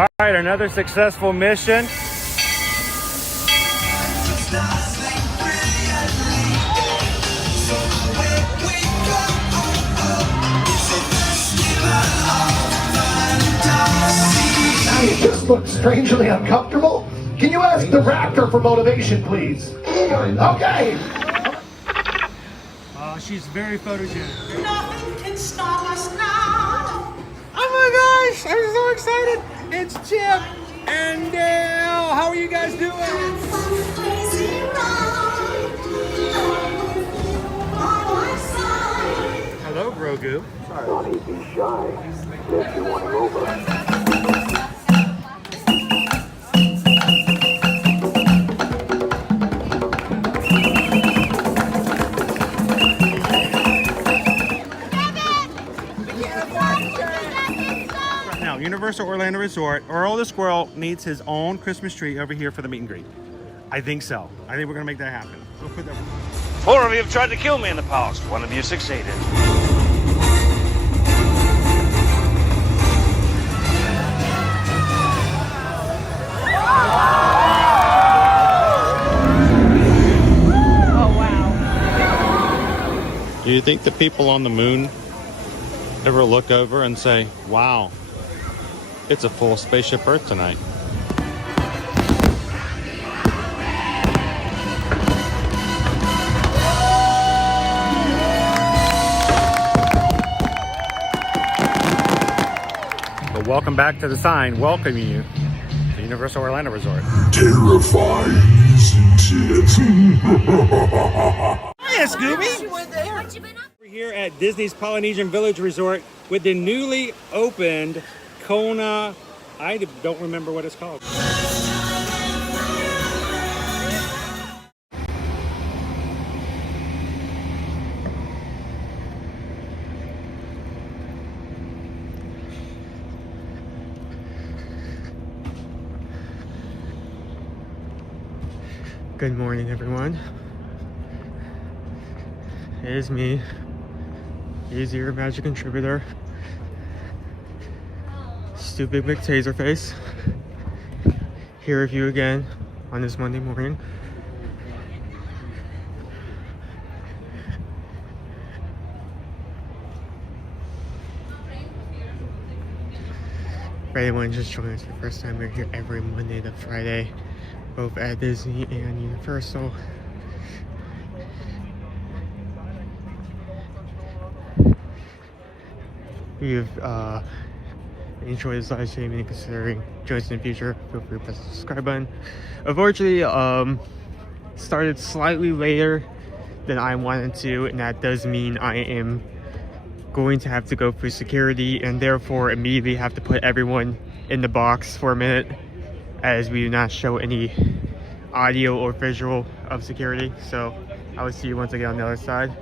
All right, another successful mission. Now you just look strangely uncomfortable. Can you ask the raptor for motivation, please? Okay. She's very photogenic. Nothing can stop us now. Oh my gosh, I'm so excited. It's Chip and Dale. How are you guys doing? Hello, Grogu. Don't be shy. If you want to over. Now, Universal Orlando Resort, Earl the Squirrel needs his own Christmas tree over here for the meet and greet. I think so. I think we're gonna make that happen. We'll put that. 4 of you have tried to kill me in the past. 1 of you succeeded. Do you think the people on the moon ever look over and say, wow, it's a full spaceship Earth tonight? But welcome back to the sign welcoming you to Universal Orlando Resort. Terrifying, isn't it? Hiya, Scooby! We're here at Disney's Polynesian Village Resort with the newly opened Kona. I don't remember what it's called. Good morning, everyone. It is me. He's your magic contributor. Stupid Big Taserface. Here with you again on this Monday morning. For anyone just joining us for the first time, we're here every Monday to Friday, both at Disney and Universal. If you've enjoyed this live stream and considering joining us in the future, feel free to press the subscribe button. Unfortunately, started slightly later than I wanted to, and that does mean I am going to have to go through security and therefore immediately have to put everyone in the box for a minute, as we do not show any audio or visual of security. So I will see you once I get on the other side.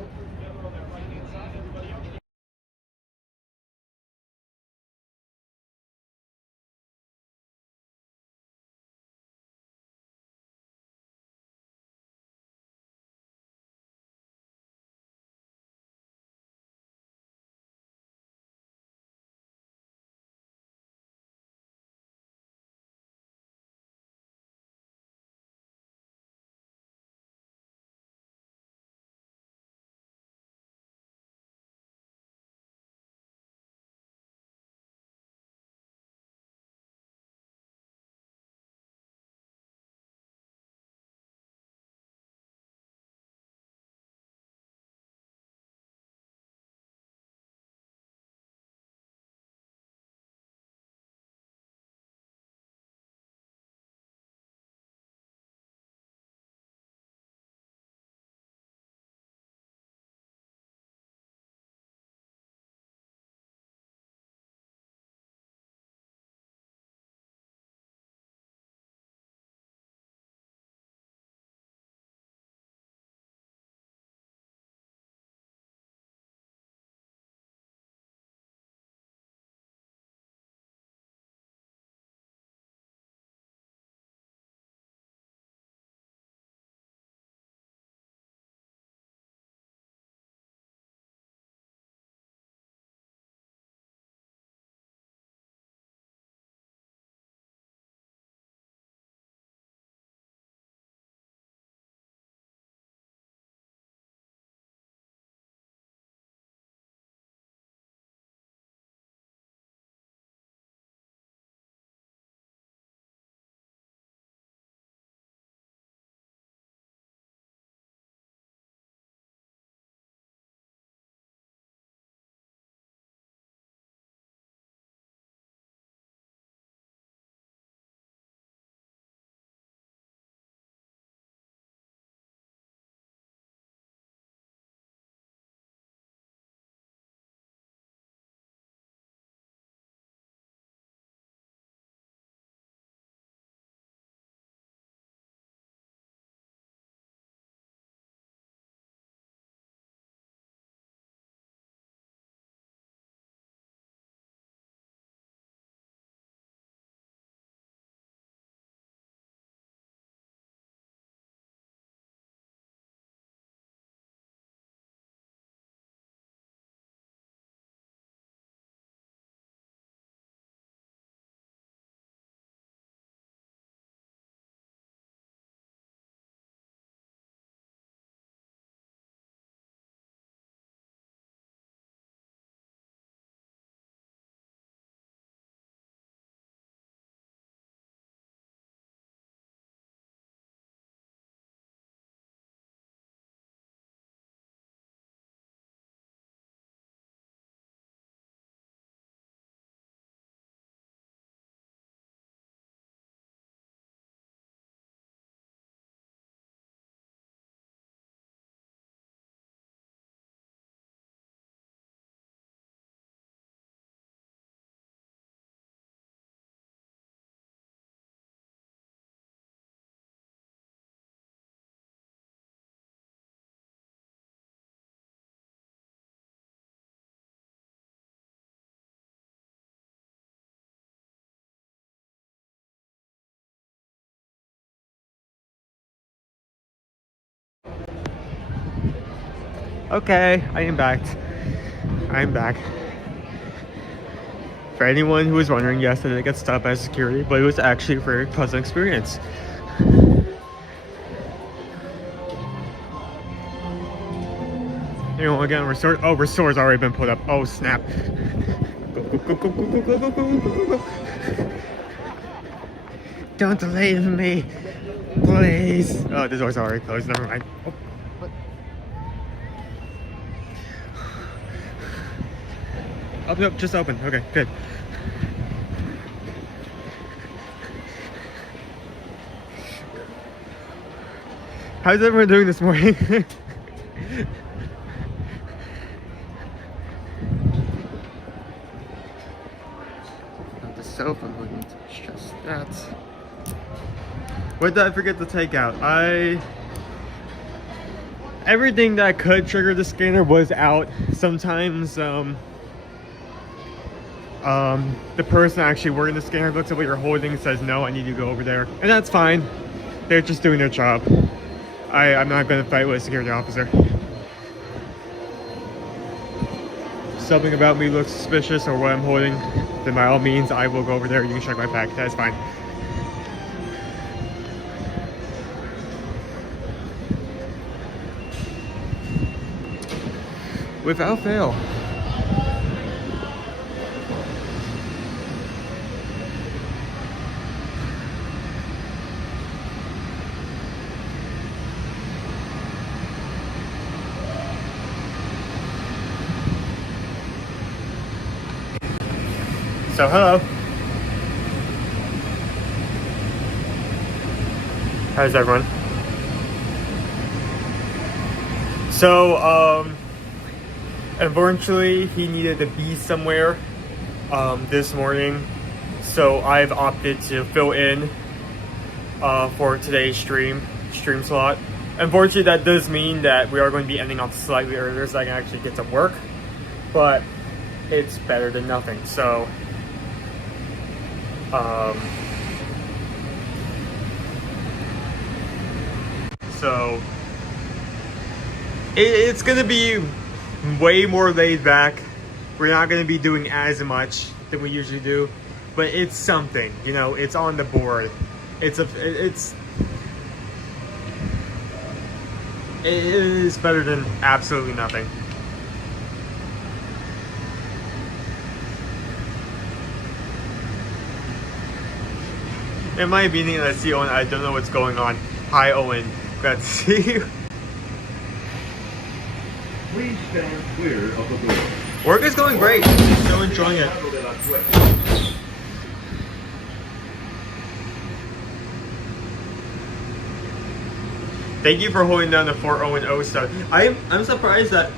Okay, I am back. I'm back. For anyone who was wondering, yes, I did get stopped by security, but it was actually a very pleasant experience. Anyone again, restore? Oh, restore's already been put up. Oh, snap. Go. Don't delay me, please. Oh, the door's already closed. Never mind. Oh, what? Oh, nope, just open. Okay, good. How's everyone doing this morning? Not the sofa, wouldn't just that. What did I forget to take out? Everything that could trigger the scanner was out. Sometimes the person actually working the scanner looks at what you're holding and says, no, I need you to go over there. And that's fine. They're just doing their job. I'm not going to fight with a security officer. Something about me looks suspicious or what I'm holding, then by all means I will go over there. You can check my pack. That's fine. Without fail. So hello. How's everyone? So unfortunately he needed to be somewhere this morning, so I've opted to fill in for today's stream slot. Unfortunately, that does mean that we are going to be ending off slightly earlier so I can actually get to work, but it's better than nothing. So it's gonna be way more laid back. We're not gonna be doing as much than we usually do, but it's something, you know. It's on the board. It is better than absolutely nothing. It might be neat. I see Owen. I don't know what's going on. Hi, Owen. Glad to see you. Please stand clear of the door. Work is going great. Still enjoying it. Thank you for holding down the Fort Owen O stuff. I'm surprised that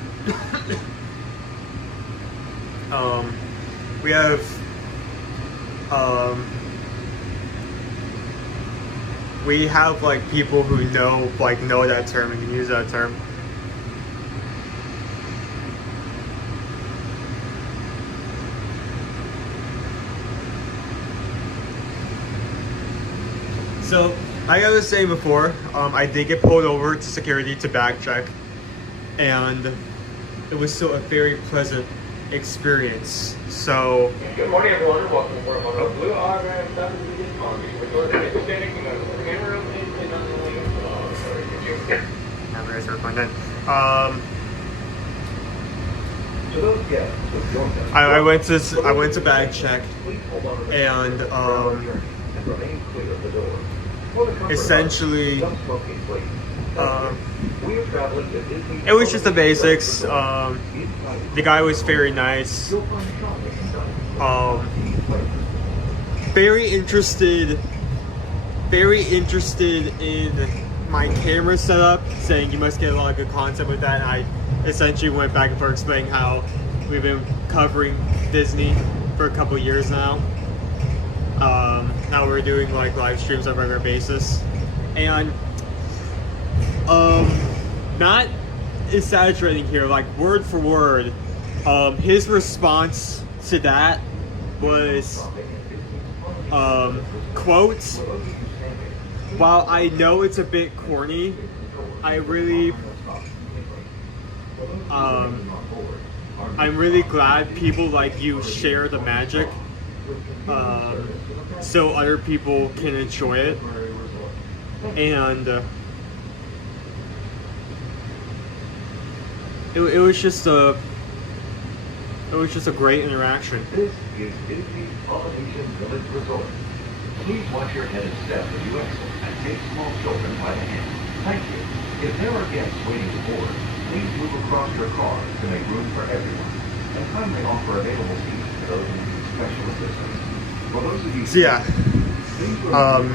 we have like people who know that term and can use that term. So, like I was saying before, I did get pulled over to security to back check, and it was still a very pleasant experience. So, good morning, everyone, and welcome to Fort Monroe Blue Autograph. I went to bag check, and essentially it was just the basics. The guy was very nice, very interested in my camera setup, saying you must get a lot of good content with that. And I essentially went back and forth explaining how we've been covering Disney for a couple years now. How we're doing like live streams on a regular basis, and not exaggerating here, like word for word, his response to that was quote, while I know it's a bit corny, I really I'm really glad people like you share the magic, so other people can enjoy it. And it was just a great interaction. This is Disney Polynesian Village Resort. Please watch your head and step as you exit and take small children by the hand. Thank you. If there are guests waiting to board, please move across your car to make room for everyone. And kindly offer available seats to those who need special assistance. For those of you So yeah,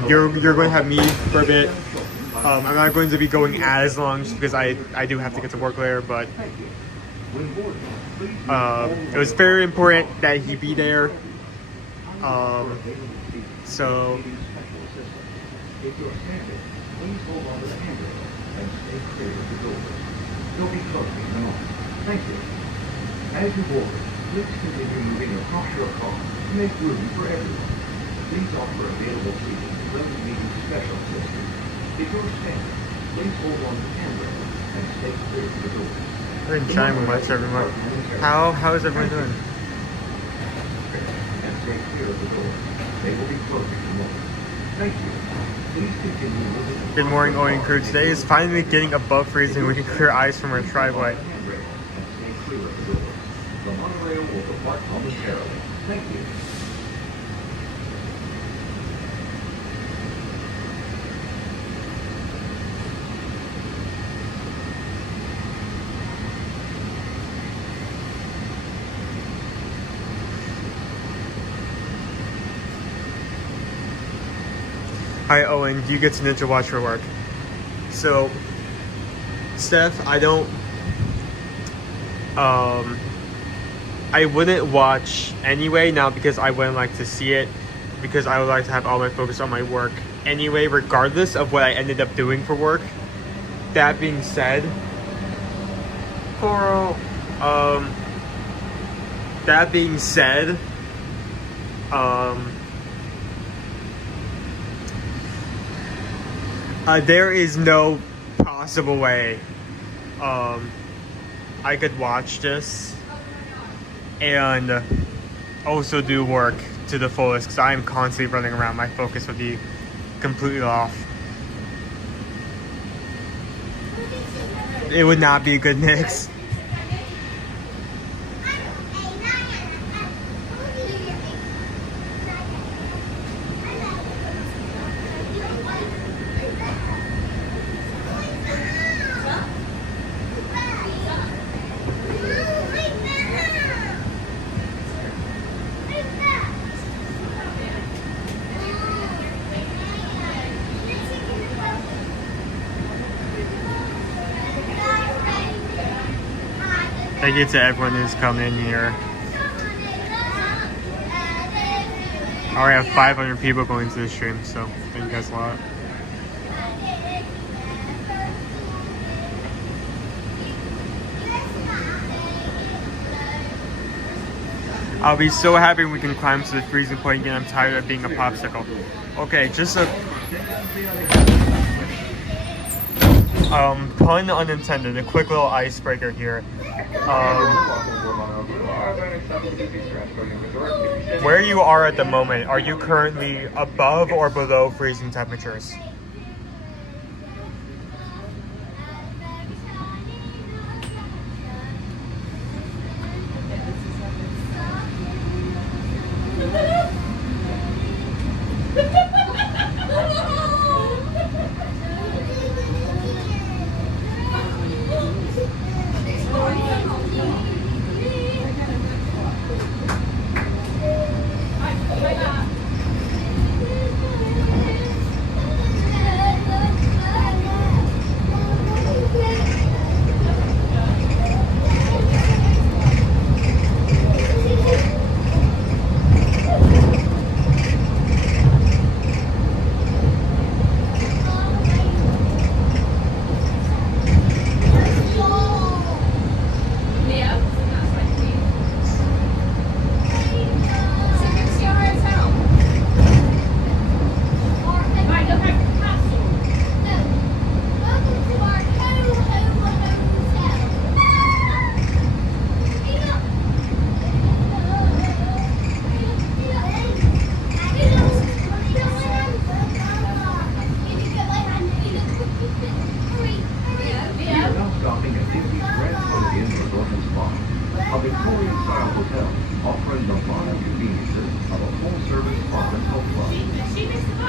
you're going to have me for a bit. I'm not going to be going as long just because I do have to get to work later, but it was very important that he be there. So if you're standing, please hold on to the handrail and stay clear of the doors. They'll be closing in a moment. Thank you. As you board, please continue moving across your car to make room for everyone. Please offer available seating to those needing special assistance. If you're standing, please hold on to the handrail and stay clear of the doors. I didn't chime much, everyone. How is everyone doing? And stay clear of the doors. They will be closing in a moment. Thank you. Please continue moving. Good morning, Owen crew. Today is finally getting above freezing. We can clear ice from our driveway. Handrail and stay clear of the doors. The monorail will depart momentarily. Thank you. Hi, Owen. You get to ninja watch for work. So, Steph, I wouldn't watch anyway now because I wouldn't like to see it, because I would like to have all my focus on my work anyway, regardless of what I ended up doing for work. That being said, there is no possible way I could watch this and also do work to the fullest, because I am constantly running around. My focus would be completely off. It would not be a good mix. Thank you to everyone who's come in here. I already have 500 people going to the stream, so thank you guys a lot. I'll be so happy when we can climb to the freezing point again. I'm tired of being a popsicle. Okay, just a pun unintended, a quick little icebreaker here. Where you are at the moment, are you currently above or below freezing temperatures?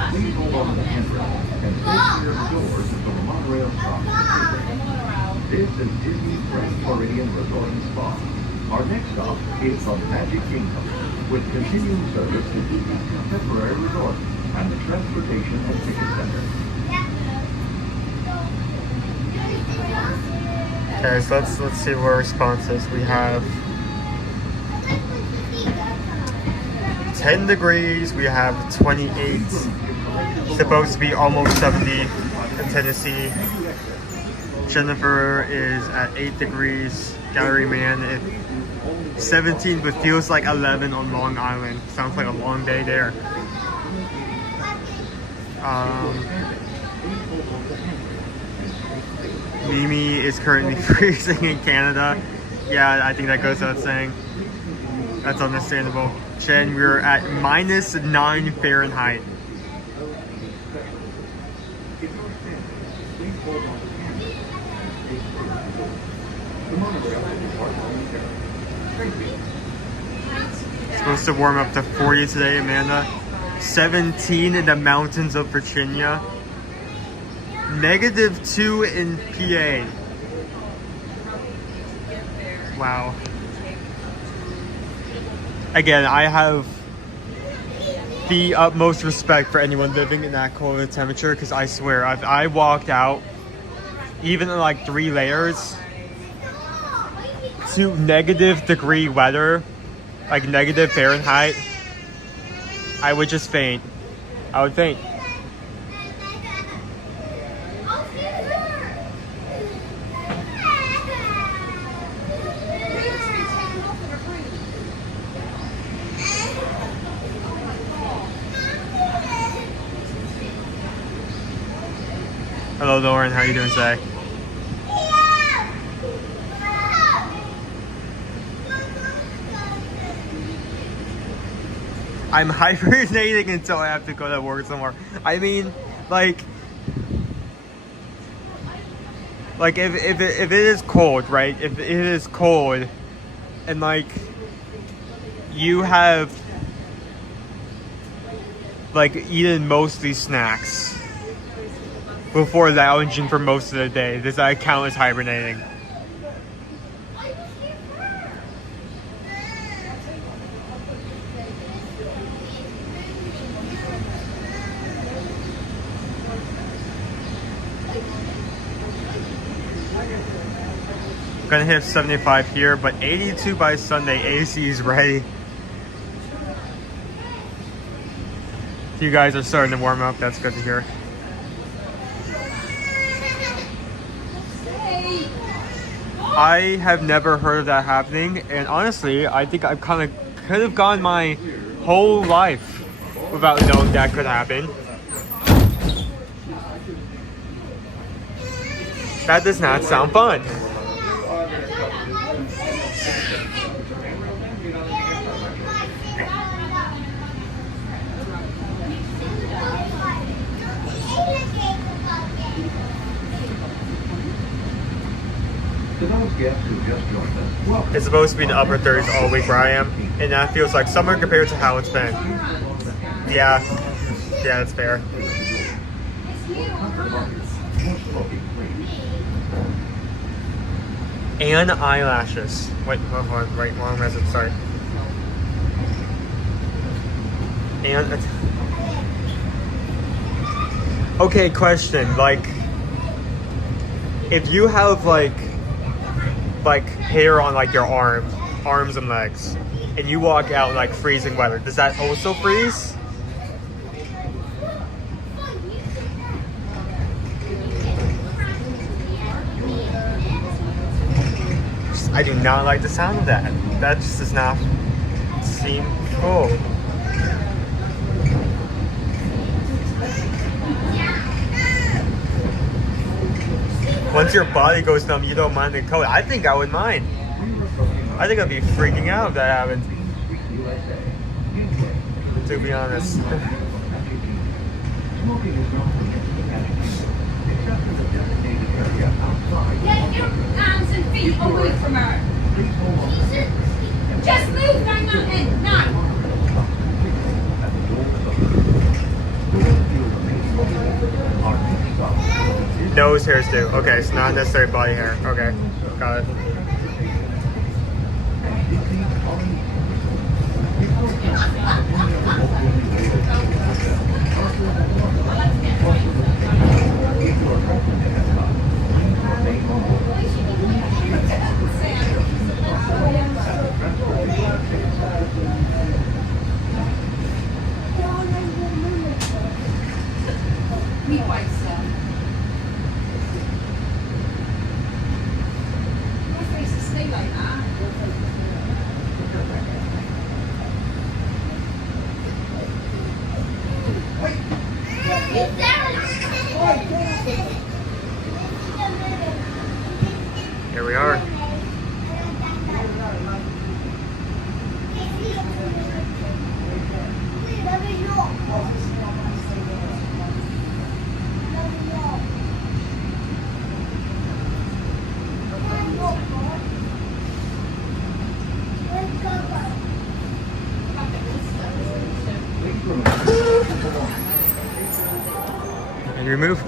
Please hold on to the handrail and stay clear of the doors until the monorail stops. This is Disney's Grand Floridian Resort and Spa. Our next stop is the Magic Kingdom, with continuing service to Disney's Contemporary Resort and the transportation and ticket center. Okay, so let's see what response is. We have 10 degrees, we have 28, supposed to be almost 70 in Tennessee. Jennifer is at 8 degrees, Gallery Man at 17, but feels like 11 on Long Island. Sounds like a long day there. Mimi is currently freezing in Canada. Yeah, I think that goes without saying. That's understandable. Jen, we're at -9 Fahrenheit. Supposed to warm up to 40 today, Amanda. 17 in the mountains of Virginia. -2 in PA. Wow. Again, I have the utmost respect for anyone living in that cold of a temperature, because I swear, if I walked out, even in like 3 layers, to -degree weather, like negative Fahrenheit, I would just faint. I would faint. Hello Lauren, how are you doing today? I'm hibernating until I have to go to work somewhere. I mean, like if it is cold, right? If it is cold and like you have like eaten mostly snacks before lounging for most of the day, does that count as hibernating? Gonna hit 75 here, but 82 by Sunday. AC is ready. You guys are starting to warm up. That's good to hear. I have never heard of that happening, and honestly, I think I kind of could have gone my whole life without knowing that could happen. That does not sound fun. It's supposed to be in the upper 30s all week where I am, and that feels like summer compared to how it's been. Yeah, that's fair. And eyelashes. Wait, hold on, right, wrong message, sorry. And okay, question, like if you have like hair on like your arms and legs, and you walk out in like freezing weather, does that also freeze? I do not like the sound of that. That just does not seem cool. Once your body goes numb, you don't mind the cold. I think I would mind. I think I'd be freaking out if that happened. To be honest. Get your hands and feet away from her. Just move, Diamond. No. Nose hairs do. Okay, it's not necessarily body hair. Okay, got it. Me white stuff. My face is stay like that. Here we are. And remove.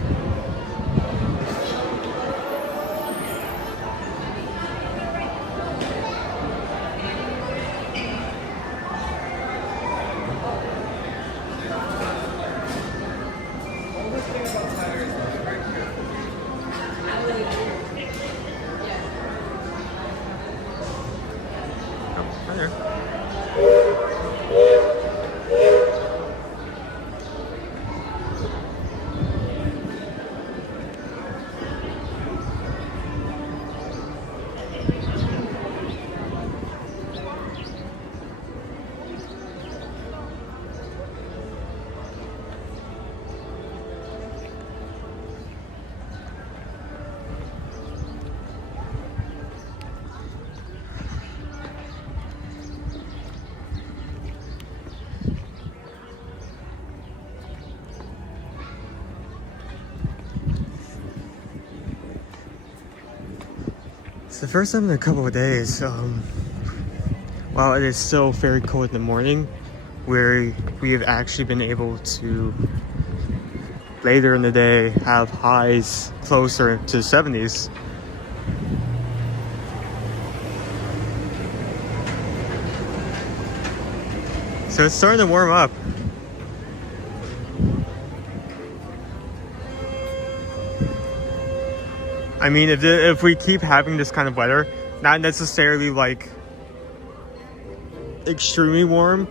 It's the first time in a couple of days, while it is still very cold in the morning, where we have actually been able to, later in the day, have highs closer to the 70s. So it's starting to warm up. I mean, if we keep having this kind of weather, not necessarily like extremely warm,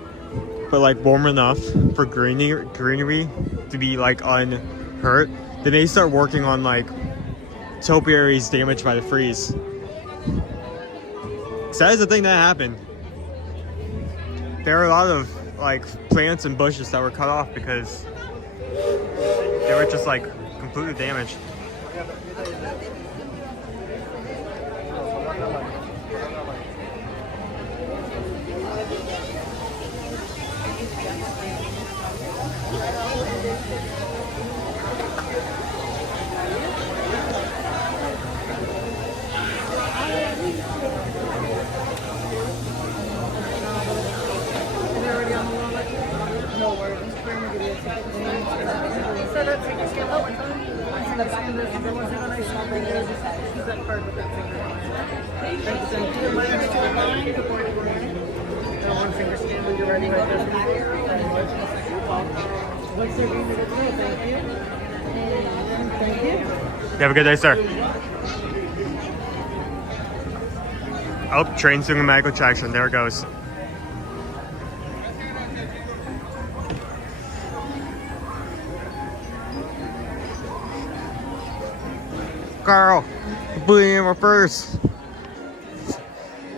but like warm enough for greenery to be like unhurt, they may start working on like topiaries damaged by the freeze. So that is the thing that happened. There are a lot of like plants and bushes that were cut off because they were just like completely damaged. You have a good day, sir. Oh, train's doing a medical traction. There it goes. Carl, bleeding in reverse.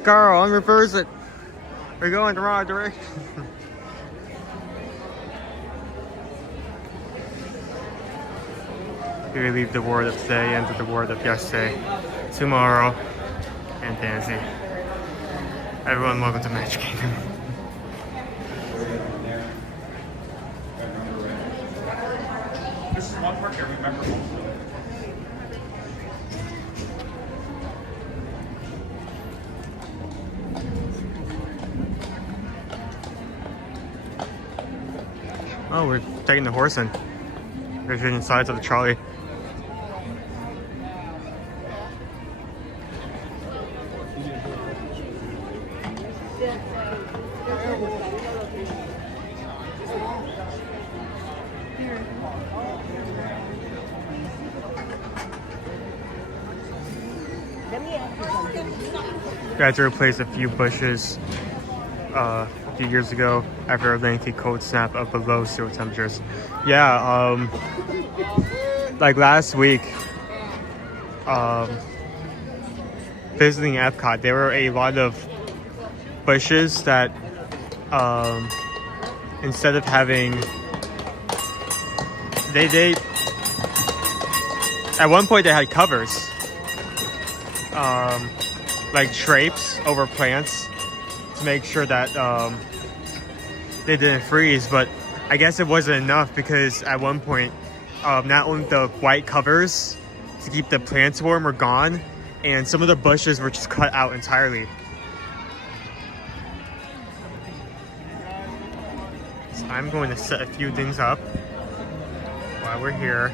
Carl, unreverse it. We're going the wrong direction. We leave the world of today into the world of yesterday, tomorrow, and fantasy. Everyone, welcome to Magic Kingdom. This is one park I remember. Oh, we're taking the horse in. We're changing sides of the trolley. We had to replace a few bushes a few years ago after a lengthy cold snap of below 0 temperatures. Yeah, like last week, visiting Epcot, there were a lot of bushes that instead of having they at one point they had covers, like drapes over plants to make sure that they didn't freeze. But I guess it wasn't enough, because at one point not only the white covers to keep the plants warm were gone, and some of the bushes were just cut out entirely. So I'm going to set a few things up while we're here.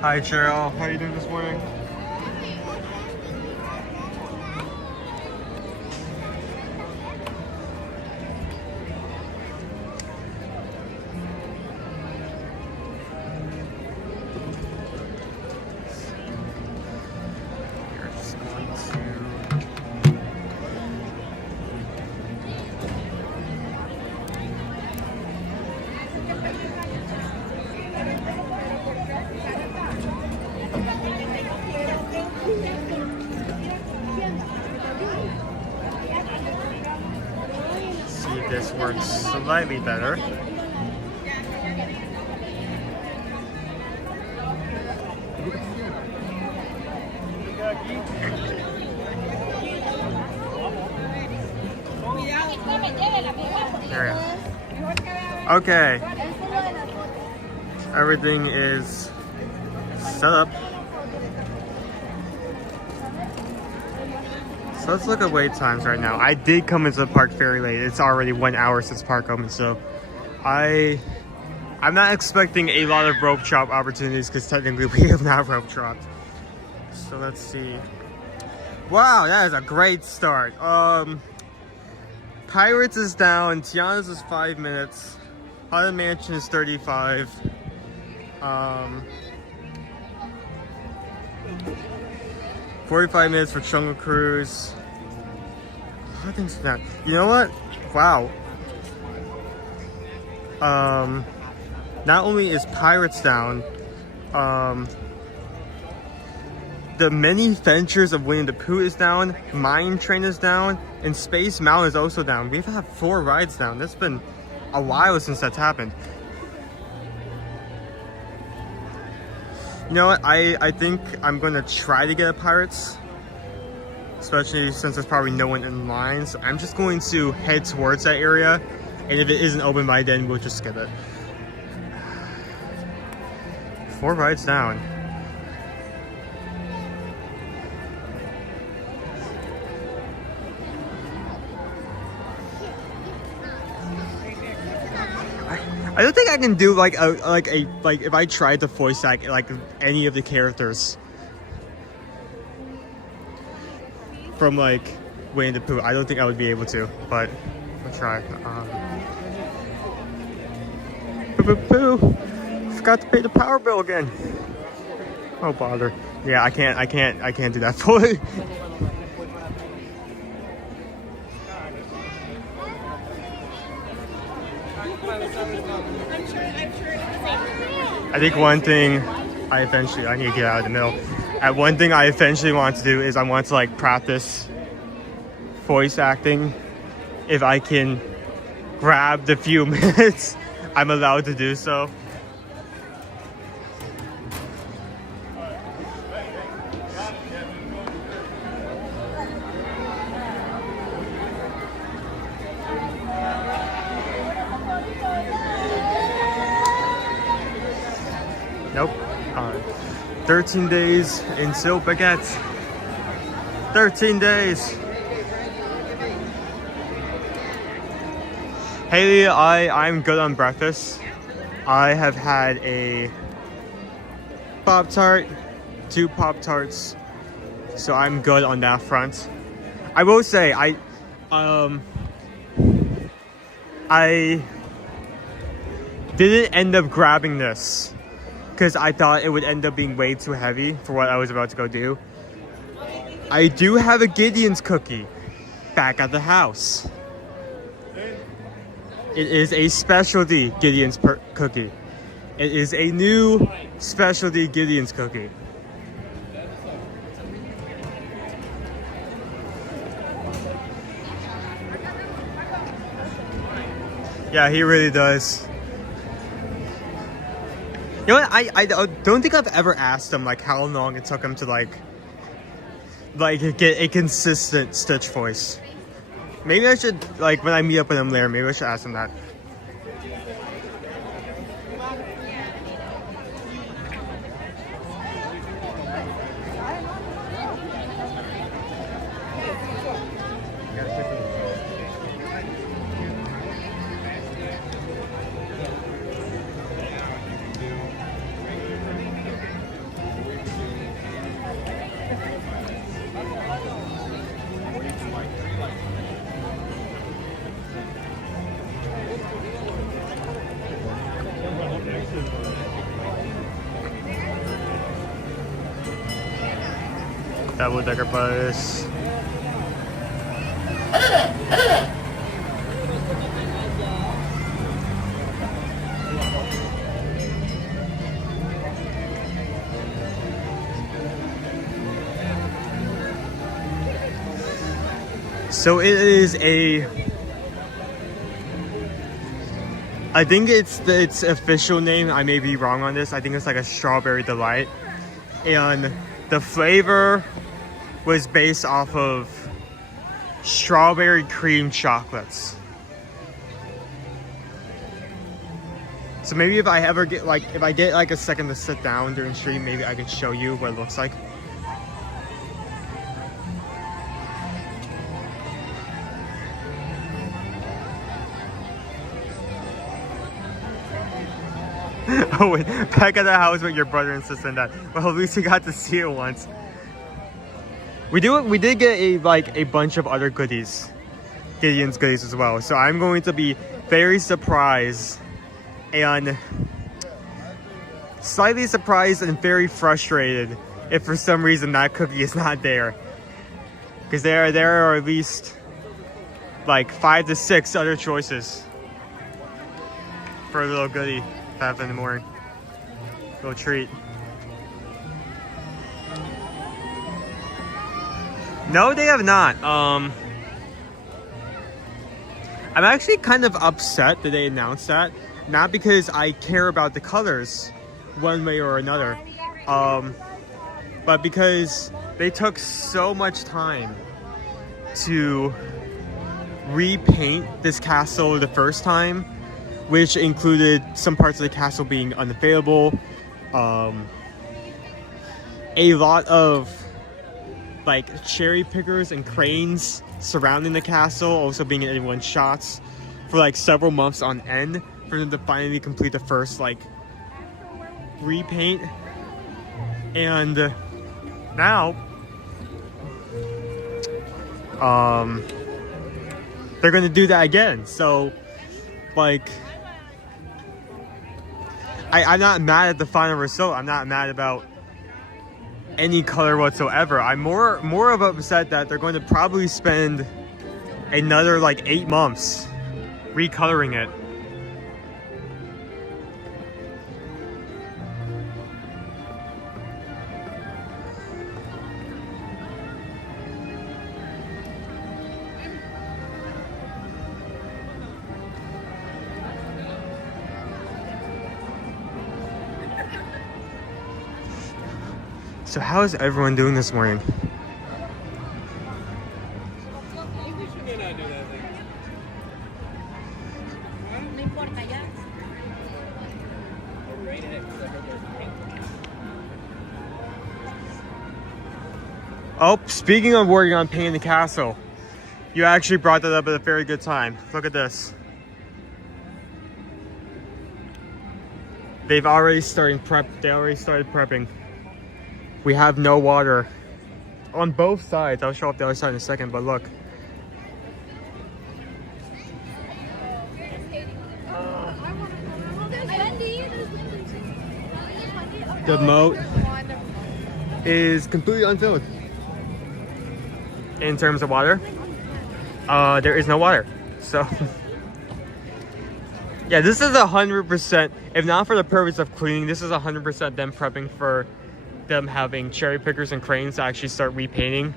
Hi Cheryl, how are you doing this morning? We're just going to see if this works slightly better. There we go. Okay. Everything is set up. So let's look at wait times right now. I did come into the park very late. It's already 1 hour since park opened, so I'm not expecting a lot of rope drop opportunities, because technically we have not rope dropped. So let's see. Wow, that is a great start. Pirates is down, Tiana's is 5 minutes, Haunted Mansion is 35. 45 minutes for Jungle Cruise. Nothing's down. You know what? Wow. Not only is Pirates down, the Many Adventures of Winnie the Pooh is down, Mine Train is down, and Space Mountain is also down. We've had 4 rides down. That's been a while since that's happened. You know what? I think I'm going to try to get a Pirates, especially since there's probably no one in line. So I'm just going to head towards that area, and if it isn't open by then, we'll just skip it. 4 rides down. I don't think I can do like if I tried to voice act like any of the characters from like Winnie the Pooh. I don't think I would be able to, but I'll try. Pooh, forgot to pay the power bill again. Oh bother. Yeah, I can't do that fully. I think one thing I need to get out of the middle. One thing I eventually want to do is I want to like practice voice acting. If I can grab the few minutes I'm allowed to do so. 13 days until baguette. 13 days. Haley, I'm good on breakfast. I have had a Pop-Tart, 2 Pop-Tarts, so I'm good on that front. I will say, I didn't end up grabbing this because I thought it would end up being way too heavy for what I was about to go do. I do have a Gideon's cookie back at the house. It is a specialty Gideon's cookie. It is a new specialty Gideon's cookie. Yeah, he really does. You know what? I don't think I've ever asked him like how long it took him to like get a consistent Stitch voice. Maybe I should, like, when I meet up with him later, maybe I should ask him that. Double-decker bus. So it is I think it's its official name. I may be wrong on this. I think it's like a strawberry delight, and the flavor was based off of strawberry cream chocolates. So maybe if I ever get if I get like a second to sit down during stream, maybe I can show you what it looks like. Owen, back at the house with your brother and sister and dad. Well, at least you got to see it once. We did get a bunch of other goodies, Gideon's goodies as well. So I'm going to be very surprised and slightly surprised and very frustrated if for some reason that cookie is not there, because there are at least like 5 to 6 other choices for a little goodie to have in the morning. Little treat. No, they have not. I'm actually kind of upset that they announced that. Not because I care about the colors one way or another, but because they took so much time to repaint this castle the first time, which included some parts of the castle being unavailable, a lot of like cherry pickers and cranes surrounding the castle also being in everyone's shots for like several months on end for them to finally complete the first like repaint. And now they're gonna do that again. So like I'm not mad at the final result. I'm not mad about any color whatsoever. I'm more of upset that they're going to probably spend another like 8 months recoloring it. So how is everyone doing this morning? Oh, speaking of working on painting the castle, you actually brought that up at a very good time. Look at this. They already started prepping. We have no water on both sides. I'll show up the other side in a second, but look. The moat is completely unfilled. In terms of water, there is no water. So yeah, this is 100%, if not for the purpose of cleaning, this is 100% them prepping for them having cherry pickers and cranes to actually start repainting.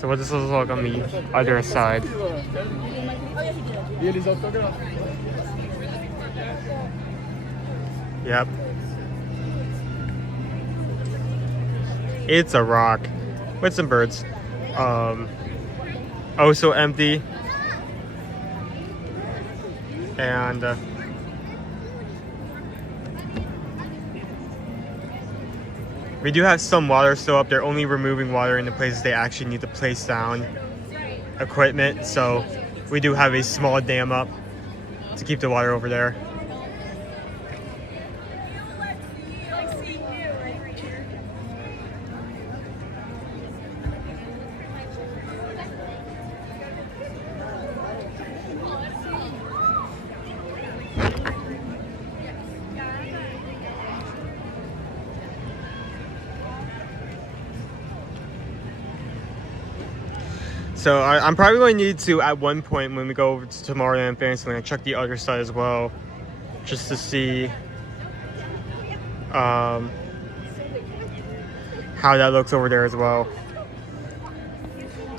So what does this look on the other side? Yep. It's a rock with some birds. Oh, so empty. And we do have some water still up there, only removing water in the places they actually need to place down equipment. So we do have a small dam up to keep the water over there. So I'm probably going to need to, at one point when we go over to Tomorrowland and Fantasyland, check the other side as well, just to see how that looks over there as well.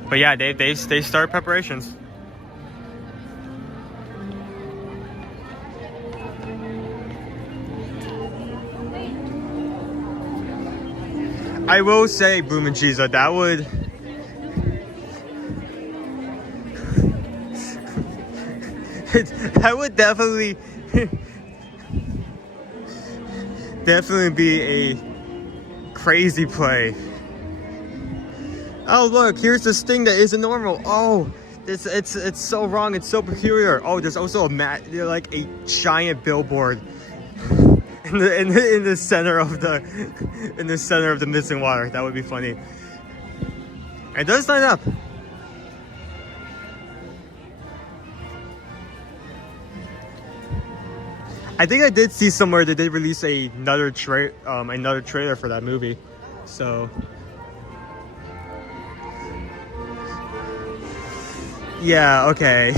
But yeah, they start preparations. I will say, Boom and Cheesa, that would that would definitely be a crazy play. Oh look, here's this thing that isn't normal. Oh, it's so wrong. It's so peculiar. Oh, there's also like a giant billboard in the center of the missing water. That would be funny. It does line up. I think I did see somewhere that they release another trailer for that movie. So yeah, okay.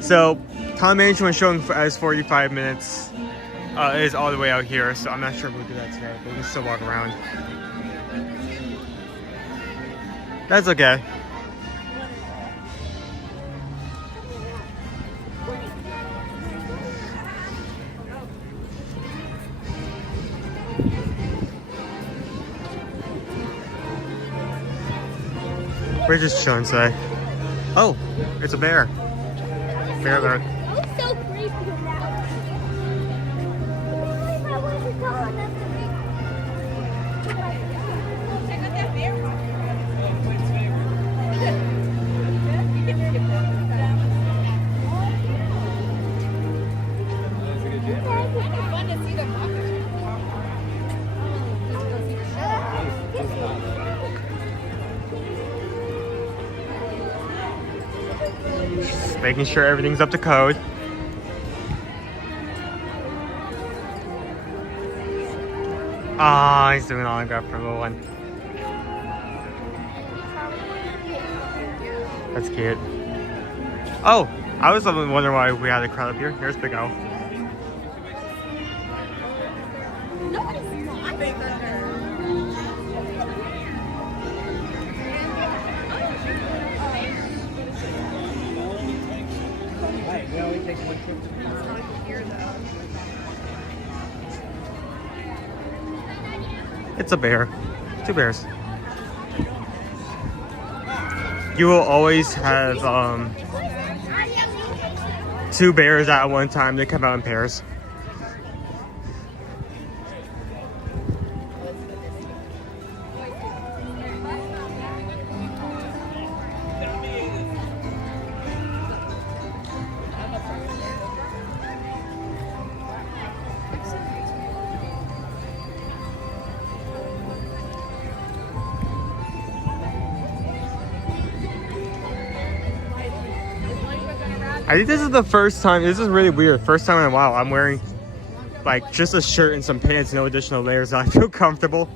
So time management showing as 45 minutes is all the way out here, so I'm not sure if we'll do that today, but we can still walk around. That's okay. We're just chilling today. Oh, it's a bear. Bear alert. That looks so creepy now. Check out that bear. It's fun to see them walk. Just making sure everything's up to code. Ah, he's doing all I got for a little one. That's cute. Oh, I was wondering why we had a crowd up here. Here's Big O. It's a bear. 2 bears. You will always have 2 bears at one time. They come out in pairs. I think this is the first time, this is really weird, first time in a while I'm wearing like just a shirt and some pants, no additional layers. I feel comfortable.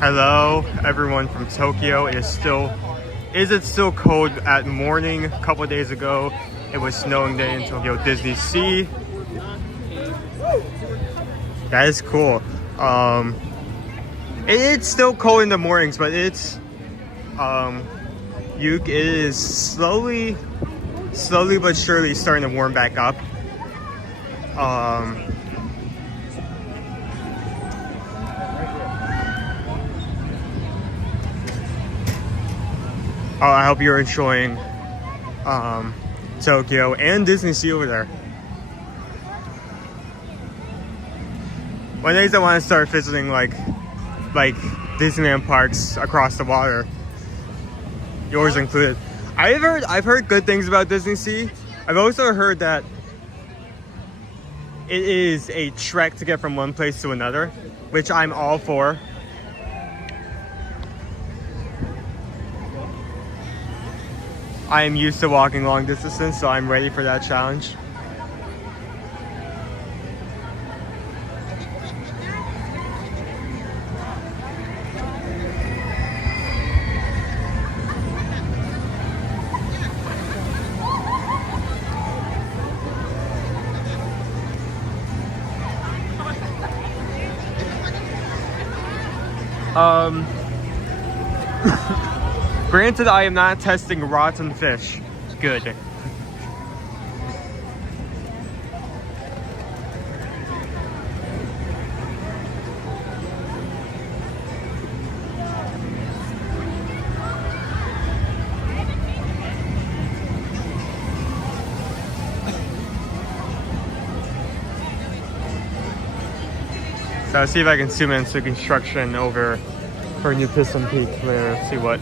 Hello everyone from Tokyo. It is it still cold at morning? A couple days ago it was snowing day in Tokyo Disney Sea. That is cool. It's still cold in the mornings, but it is slowly but surely starting to warm back up. I hope you're enjoying Tokyo and Disney Sea over there. One day I want to start visiting like Disneyland parks across the water, yours included. I've heard good things about Disney Sea. I've also heard that it is a trek to get from one place to another, which I'm all for. I am used to walking long distances, so I'm ready for that challenge. Granted, I am not testing rotten fish. Good. So I'll see if I can zoom into construction over for New Piston Peak later. See what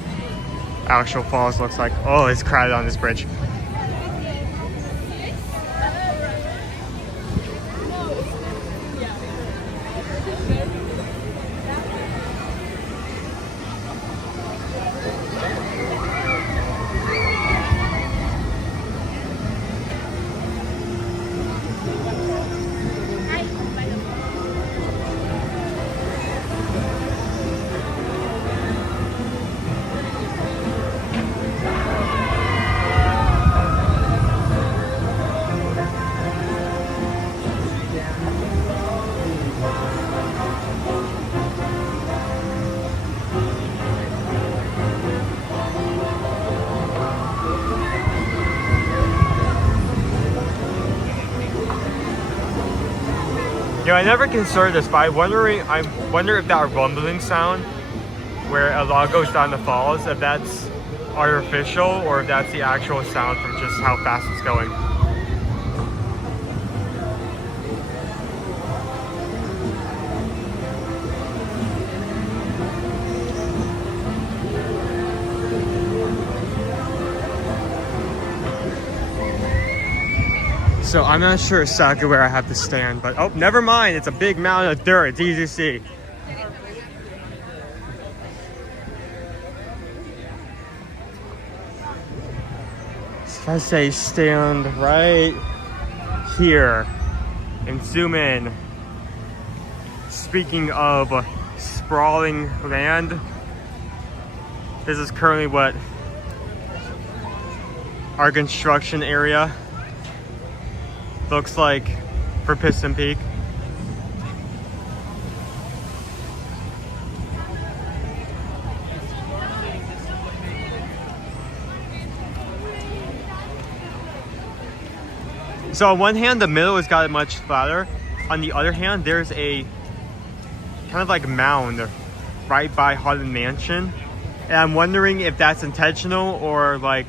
actual falls looks like. Oh, it's crowded on this bridge. You know, I never considered this, but I wonder if that rumbling sound where a log goes down the falls, if that's artificial or if that's the actual sound from just how fast it's going. So I'm not sure exactly where I have to stand, but oh, never mind. It's a big mountain of dirt. It's easy to see. So if I say stand right here and zoom in. Speaking of sprawling land, this is currently what our construction area looks like for Piston Peak. So on one hand, the middle has got it much flatter. On the other hand, there's a kind of like mound right by Haunted Mansion. And I'm wondering if that's intentional or like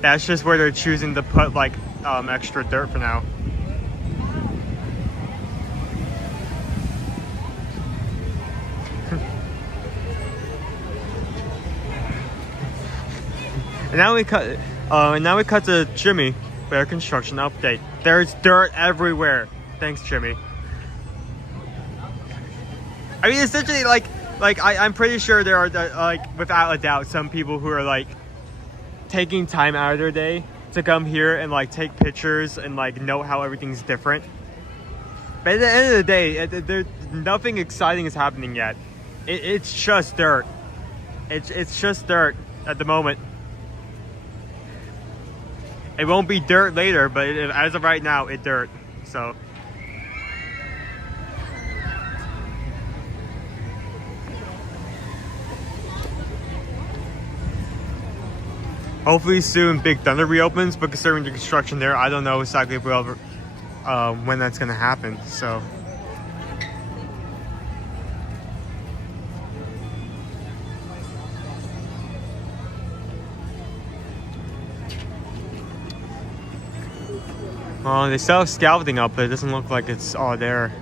that's just where they're choosing to put like extra dirt for now. And now we cut to Jimmy with our construction update. There's dirt everywhere. Thanks, Jimmy. I mean, essentially, I'm pretty sure there are like without a doubt some people who are like taking time out of their day to come here and like take pictures and like note how everything's different. But at the end of the day, nothing exciting is happening yet. It's just dirt. It's just dirt at the moment. It won't be dirt later, but as of right now, it's dirt. So. Hopefully soon Big Thunder reopens, but considering the construction there, I don't know exactly when that's gonna happen, so. Well, they still have scaffolding up, but it doesn't look like it's all there.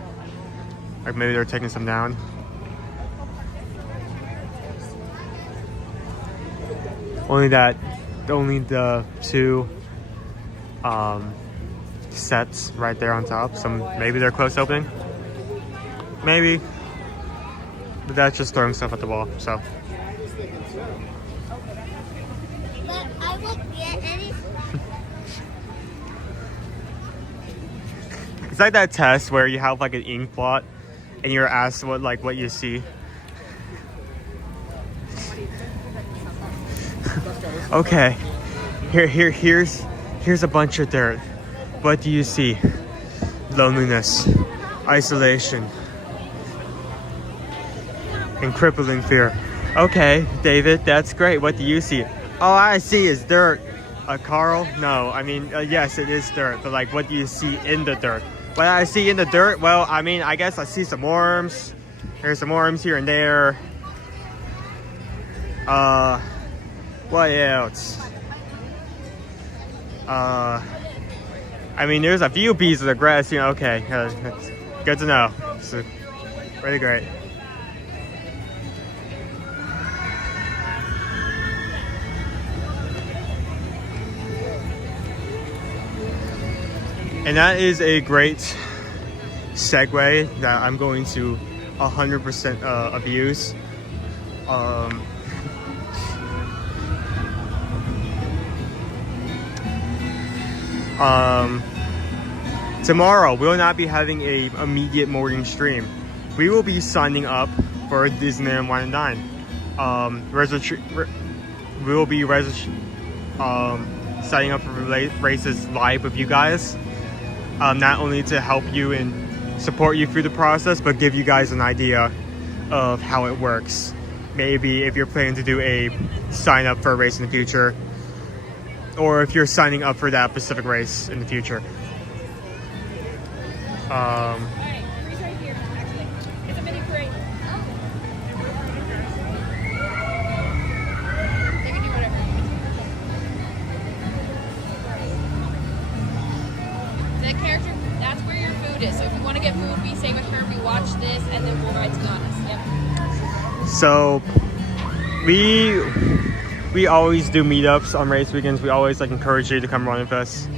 Like maybe they're taking some down. Only the two sets right there on top. So maybe they're close to opening. Maybe. But that's just throwing stuff at the wall, so. But I won't get any. It's like that test where you have like an ink blot and you're asked what you see. Okay, here's a bunch of dirt. What do you see? Loneliness, isolation, and crippling fear. Okay, David, that's great. What do you see? All I see is dirt. Carl? No, I mean, yes, it is dirt, but like, what do you see in the dirt? What I see in the dirt? Well, I mean, I guess I see some worms. There's some worms here and there. What else? I mean, there's a few pieces of grass, you know. Okay, that's good to know. It's really great. And that is a great segue that I'm going to 100% abuse. Tomorrow we will not be having a immediate morning stream. We will be signing up for Disneyland Wine and Dine. We will be signing up for races live with you guys. Not only to help you and support you through the process, but give you guys an idea of how it works. Maybe if you're planning to do a sign up for a race in the future, or if you're signing up for that specific race in the future. Alright, freeze right here, actually. It's a mini parade. They can do whatever. The character, that's where your food is. So if you want to get food, we stay with her, we watch this, and then we'll ride to Giannis. Yep. So we always do meetups on race weekends. We always encourage you to come run with us,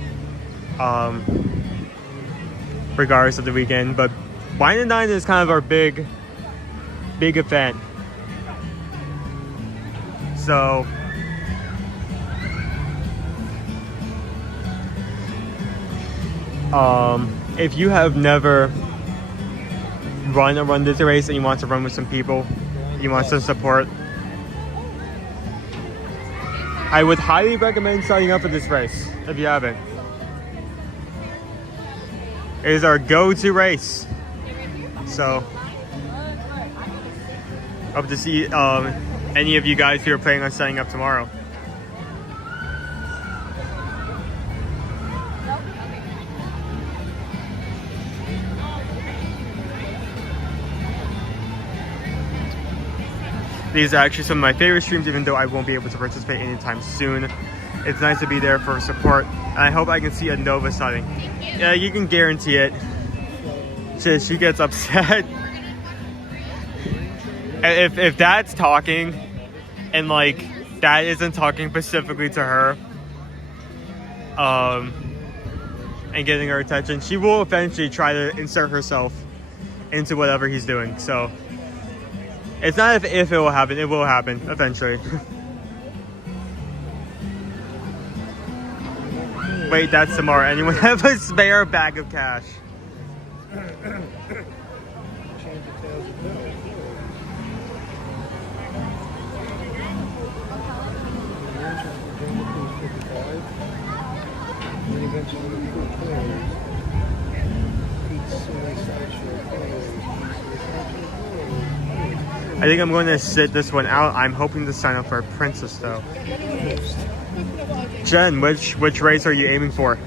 regardless of the weekend. But Wine and Dine is kind of our big event. So if you have never run a RunDisney race and you want to run with some people, you want some support, I would highly recommend signing up for this race if you haven't. It is our go-to race. So, hope to see any of you guys who are planning on signing up tomorrow. These are actually some of my favorite streams, even though I won't be able to participate anytime soon. It's nice to be there for support, and I hope I can see a Nova sighting. Yeah, you can guarantee it. She gets upset. If that's talking, and like that isn't talking specifically to her, and getting her attention, she will eventually try to insert herself into whatever he's doing. So it's not if it will happen, it will happen eventually. Wait, that's tomorrow. Anyone have a spare bag of cash? I think I'm going to sit this one out. I'm hoping to sign up for a princess though. Jen, which race are you aiming for?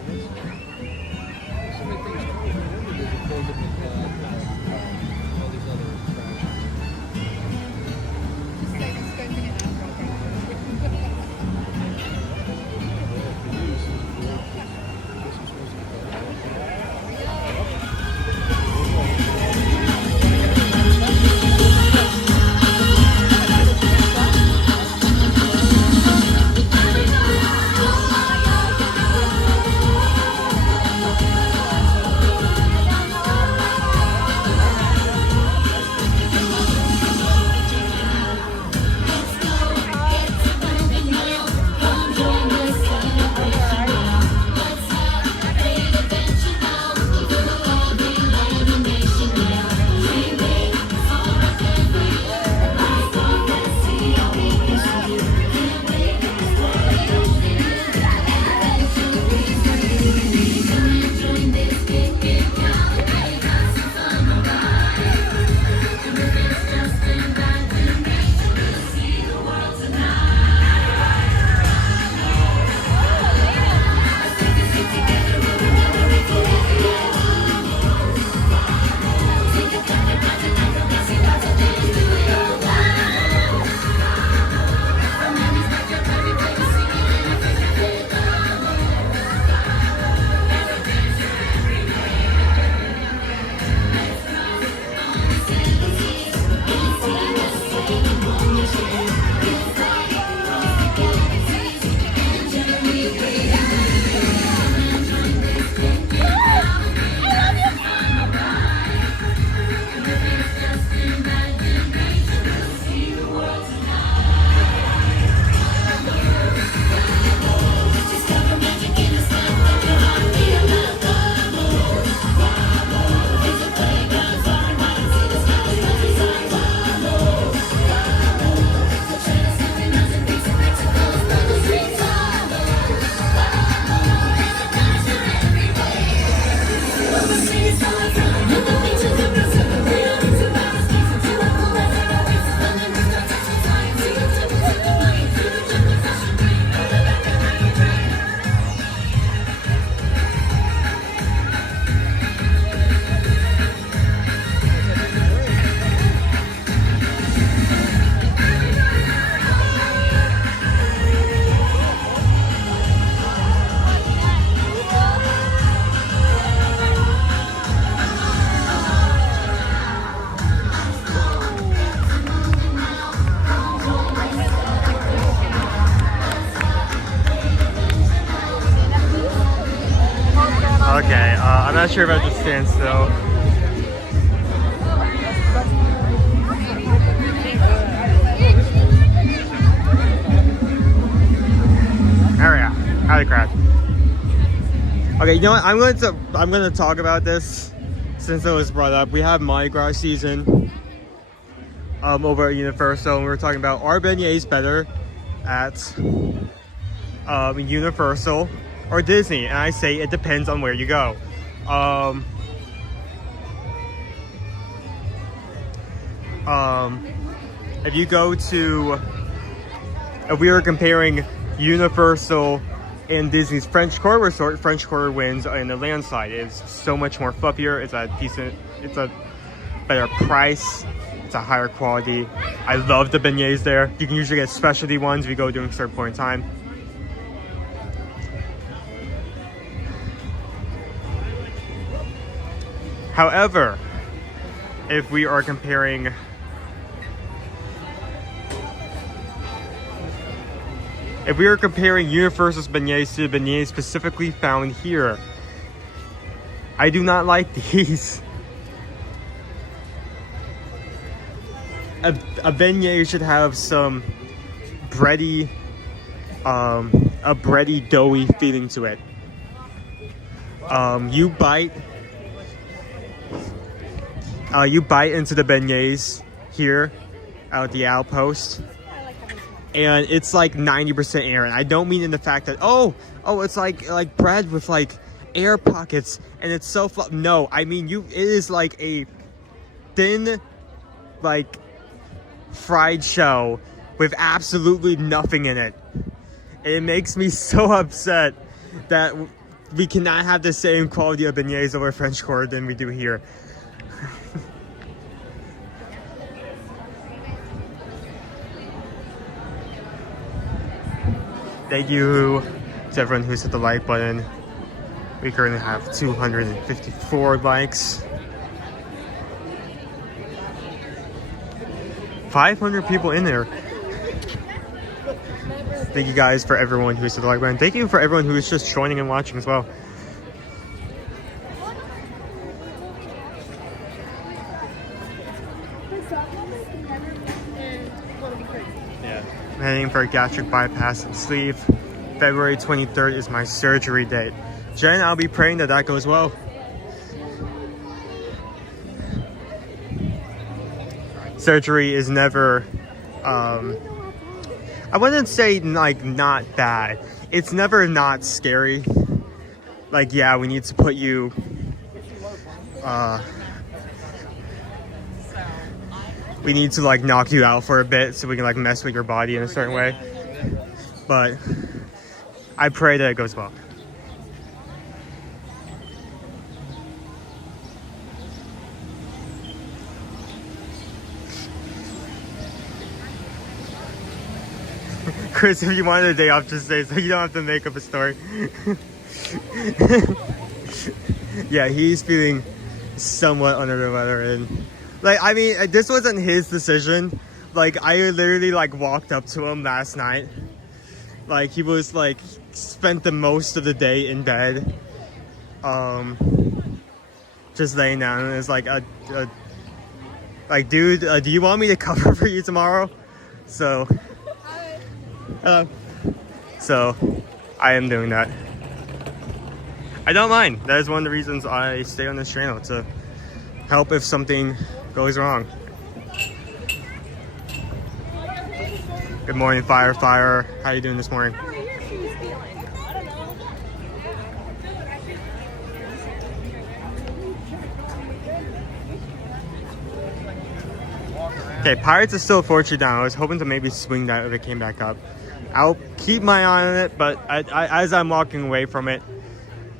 Okay, I'm not sure about the standstill. There we are. Howdy, crap. Okay, you know what? I'm gonna talk about this since it was brought up. We have Mardi Gras season over at Universal, and we were talking about are beignets better at Universal or Disney, and I say it depends on where you go. If you go to, if we were comparing Universal and Disney's French Quarter Resort, French Quarter wins in the landslide. It's so much more fluffier. It's a better price. It's a higher quality. I love the beignets there. You can usually get specialty ones if you go during a certain point in time. However, if we are comparing Universal's beignets to the beignets specifically found here, I do not like these. A beignet should have some bready, a bready, doughy feeling to it. You bite into the beignets here at the outpost, and it's like 90% air. And I don't mean in the fact that it's like bread with like air pockets and it's so no, I mean it is like a thin, like fried shell with absolutely nothing in it. It makes me so upset that we cannot have the same quality of beignets over French Quarter than we do here. Thank you to everyone who's hit the like button. We currently have 254 likes. 500 people in there. Thank you guys for everyone who's hit the like button. Thank you for everyone who's just joining and watching as well. I'm heading for a gastric bypass and sleeve. February 23rd is my surgery date. Jen, I'll be praying that that goes well. Surgery is never, I wouldn't say like not bad. It's never not scary. Like, yeah, we need to put you, we need to like knock you out for a bit so we can like mess with your body in a certain way. But I pray that it goes well. Chris, if you wanted a day off, just say so you don't have to make up a story. Yeah, he's feeling somewhat under the weather, and like, I mean, this wasn't his decision. Like, I literally like walked up to him last night. Like, he was like spent the most of the day in bed, just laying down, and it's like like, dude, do you want me to cover for you tomorrow? So so I am doing that. I don't mind. That is one of the reasons I stay on this channel, to help if something goes wrong. Good morning, Fire. How you doing this morning? Okay, Pirates is still 4-2 down. I was hoping to maybe swing that if it came back up. I'll keep my eye on it, but as I'm walking away from it,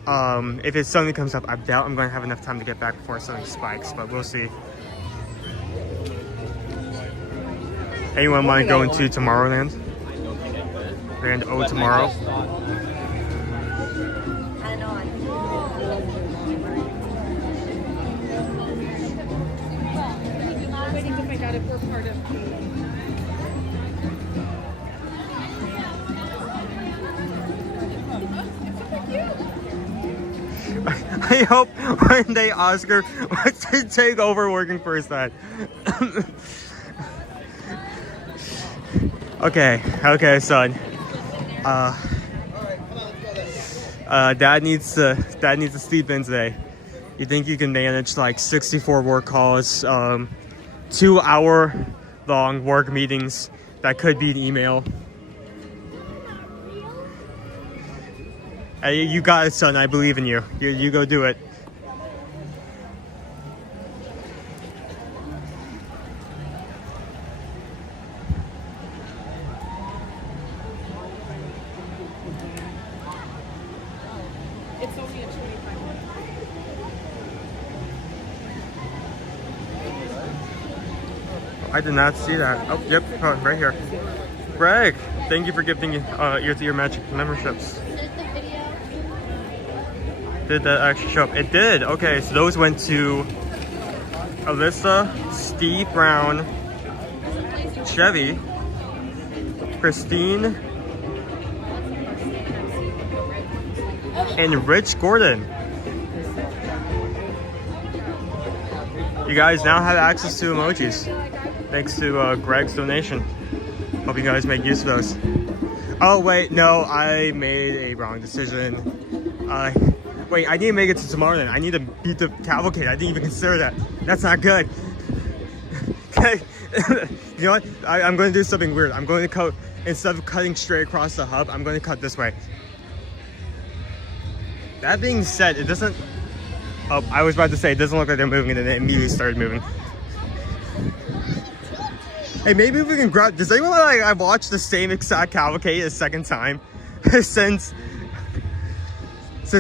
if it suddenly comes up, I doubt I'm going to have enough time to get back before it suddenly spikes, but we'll see. Anyone want to go into Tomorrowland? Land O tomorrow? Waiting to find out if we're part of I hope one day Oscar wants to take over working for his dad. Okay, son. Dad needs to sleep in today. You think you can manage like 64 work calls, 2-hour-long work meetings that could be an email? Hey, you got it, son. I believe in you. You go do it. It's only a 25 minutes. I did not see that. Oh, yep, oh, right here. Greg, thank you for gifting Ear to Ear Magic memberships. Did the video? Did that actually show up? It did. Okay, so those went to Alyssa, Steve Brown, Chevy, Christine, and Rich Gordon. You guys now have access to emojis thanks to Greg's donation. Hope you guys make use of those. Oh wait, no, I made a wrong decision. Wait, I need to make it to Tomorrowland. I need to beat the Cavalcade. I didn't even consider that. That's not good. Okay, you know what? I'm going to do something weird. I'm going to cut, instead of cutting straight across the hub, I'm going to cut this way. That being said, it doesn't... Oh, I was about to say, it doesn't look like they're moving, and then it immediately started moving. Hey, maybe we can grab... Does anyone like I watched the same exact Cavalcade a second time? since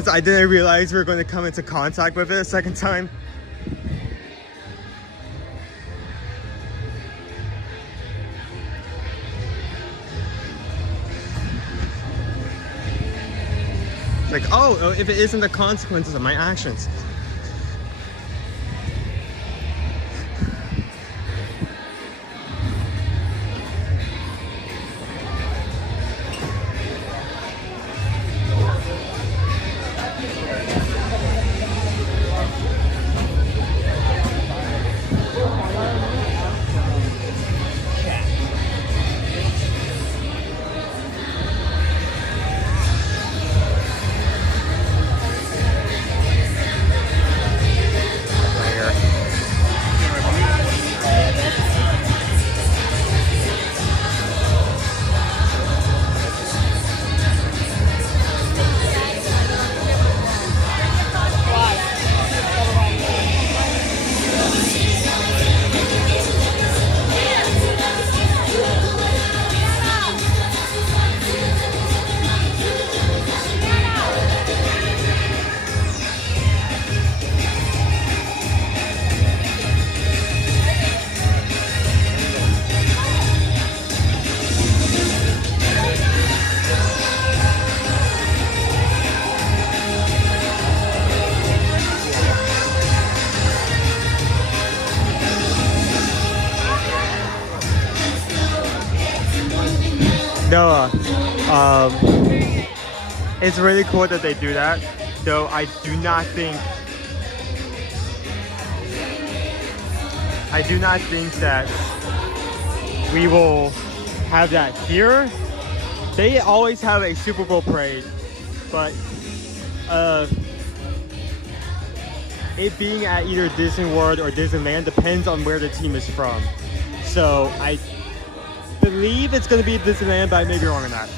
I didn't realize we were going to come into contact with it a second time. Like, oh, if it isn't the consequences of my actions. Noah, it's really cool that they do that, though I do not think that we will have that here. They always have a Super Bowl parade, but it being at either Disney World or Disneyland depends on where the team is from. So I believe it's going to be Disneyland, but I may be wrong on that.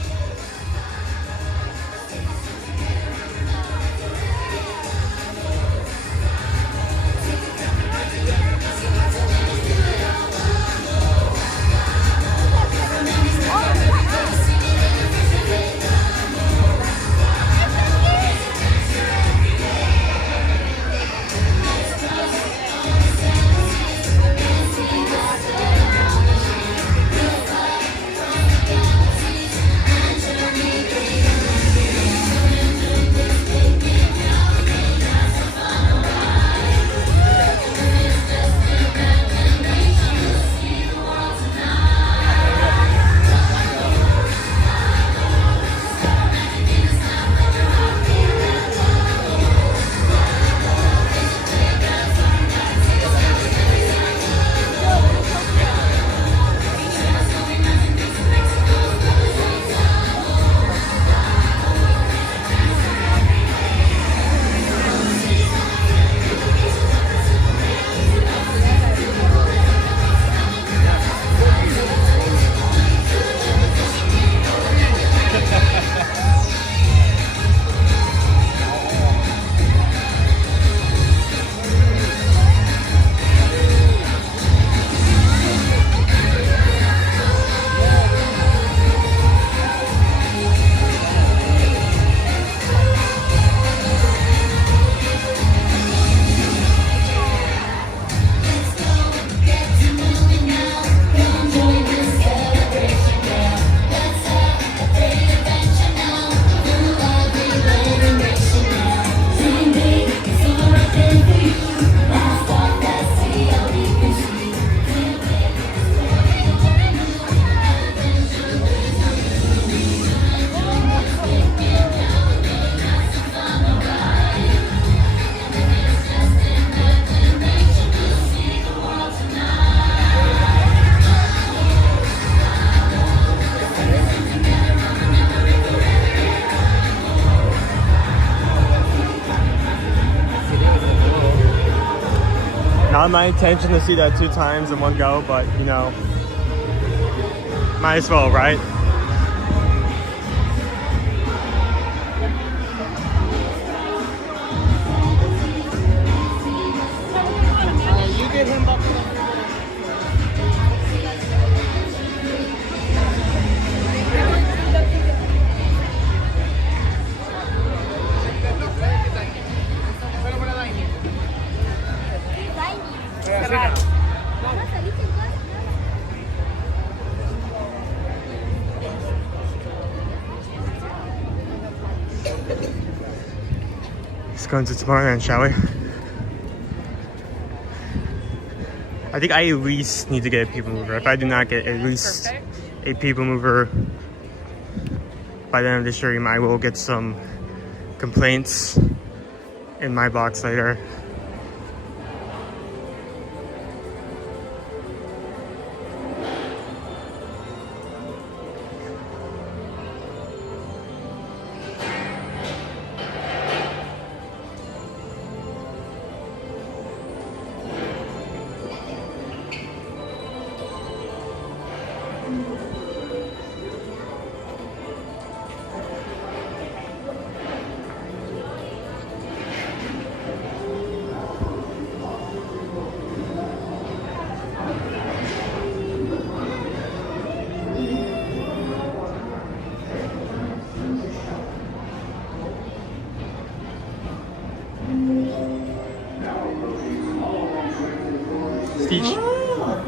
Not my intention to see that 2 times in one go, but you know, might as well, right? You get him up. Let's go into Tomorrowland, shall we? I think I at least need to get a people mover. If I do not get at least a people mover by the end of the stream, I will get some complaints in my box later.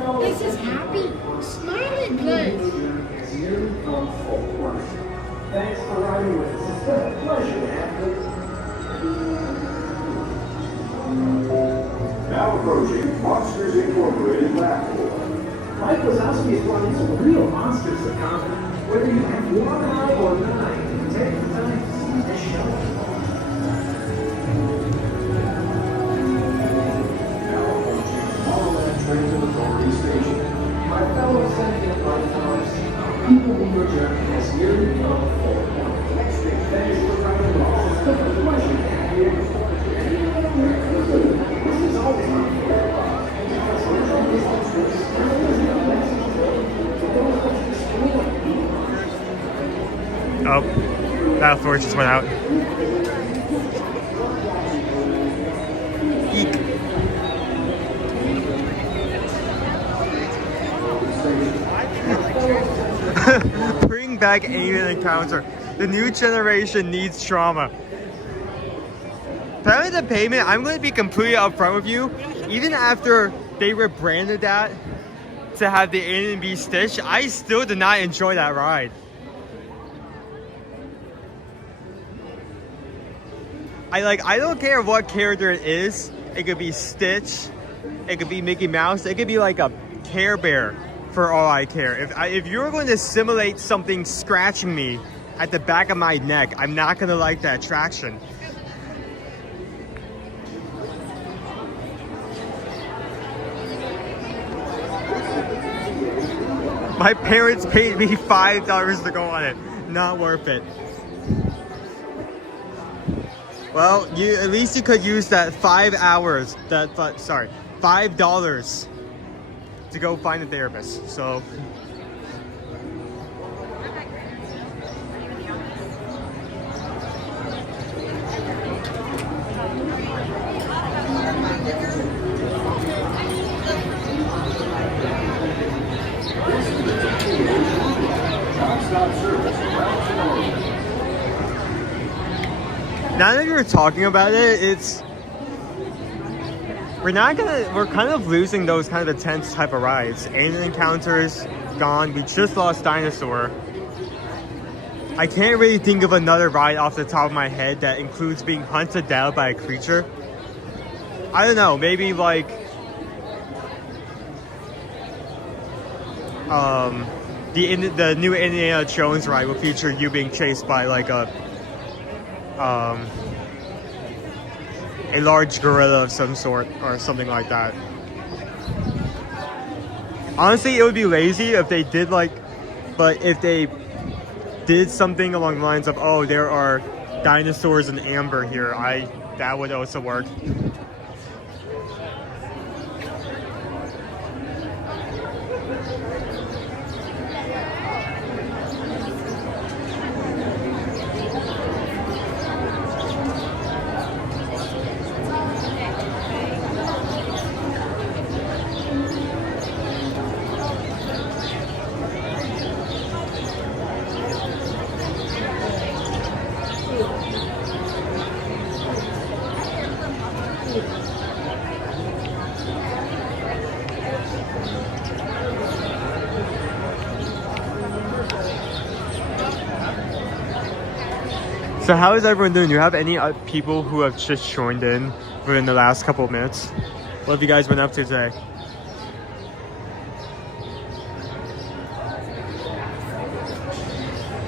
Oh, this is happy. Smiling place. Thanks for riding with us. It's been a pleasure to have you. Now approaching Monsters Incorporated Blackpool. Mike Wazowski has brought in some real monsters to conquer. Whether you have 1 eye or 9, take the time to see this show. Transit Authority Station. My fellow sentient lifeforms, people mover journey has nearly come full. Next thing, finish the ride off. It's been a pleasure to have you. This is always my Oh, that force just went out. Eek. Bring back alien encounter. The new generation needs trauma. Apparently the payment, I'm going to be completely upfront with you. Even after they rebranded that to have the alien be Stitch, I still did not enjoy that ride. I don't care what character it is. It could be Stitch, it could be Mickey Mouse, it could be like a Care Bear for all I care. If you're going to simulate something scratching me at the back of my neck, I'm not going to like that attraction. My parents paid me $5 to go on it. Not worth it. Well, at least you could use that 5 hours, $5 to go find a therapist. So now that you're talking about it, we're kind of losing those kind of intense type of rides. Alien encounters gone. We just lost Dinosaur. I can't really think of another ride off the top of my head that includes being hunted down by a creature. I don't know, maybe like the new Indiana Jones ride will feature you being chased by like a large gorilla of some sort or something like that. Honestly, it would be lazy if they did but if they did something along the lines of, oh, there are dinosaurs in amber here, that would also work. So how is everyone doing? Do you have any people who have just joined in within the last couple of minutes? What have you guys been up to today?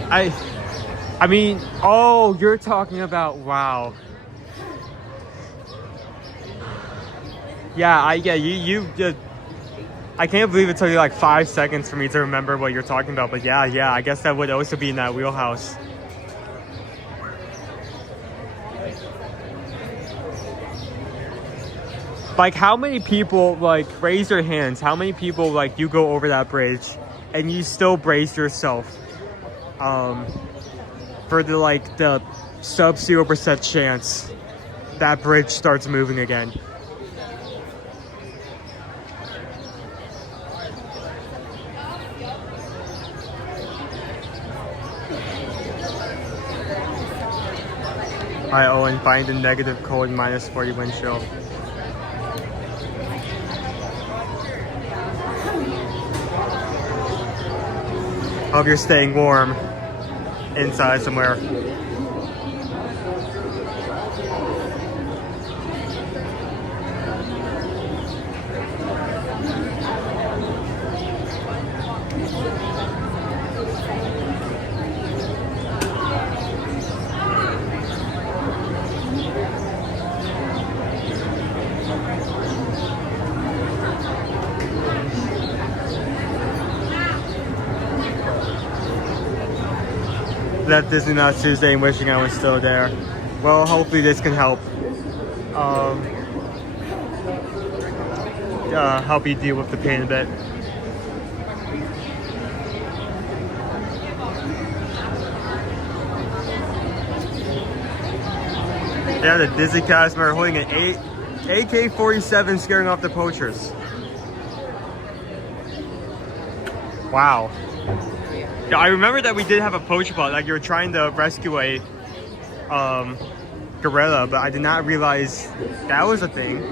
I mean, oh, you're talking about, wow. Yeah, you just, I can't believe it took you like 5 seconds for me to remember what you're talking about, but yeah, I guess that would also be in that wheelhouse. Like, how many people, like, raise your hands, how many people, like, you go over that bridge and you still brace yourself for the, like, the sub 0% chance that bridge starts moving again? Hi, Owen, find the negative code -40 wind chill. Hope you're staying warm inside somewhere. Left Disney last Tuesday and wishing I was still there. Well, hopefully this can help help you deal with the pain a bit. Yeah, the Disney cast member holding an AK-47 scaring off the poachers. Wow. Yeah, I remember that we did have a poacher bot, like you were trying to rescue a gorilla, but I did not realize that was a thing.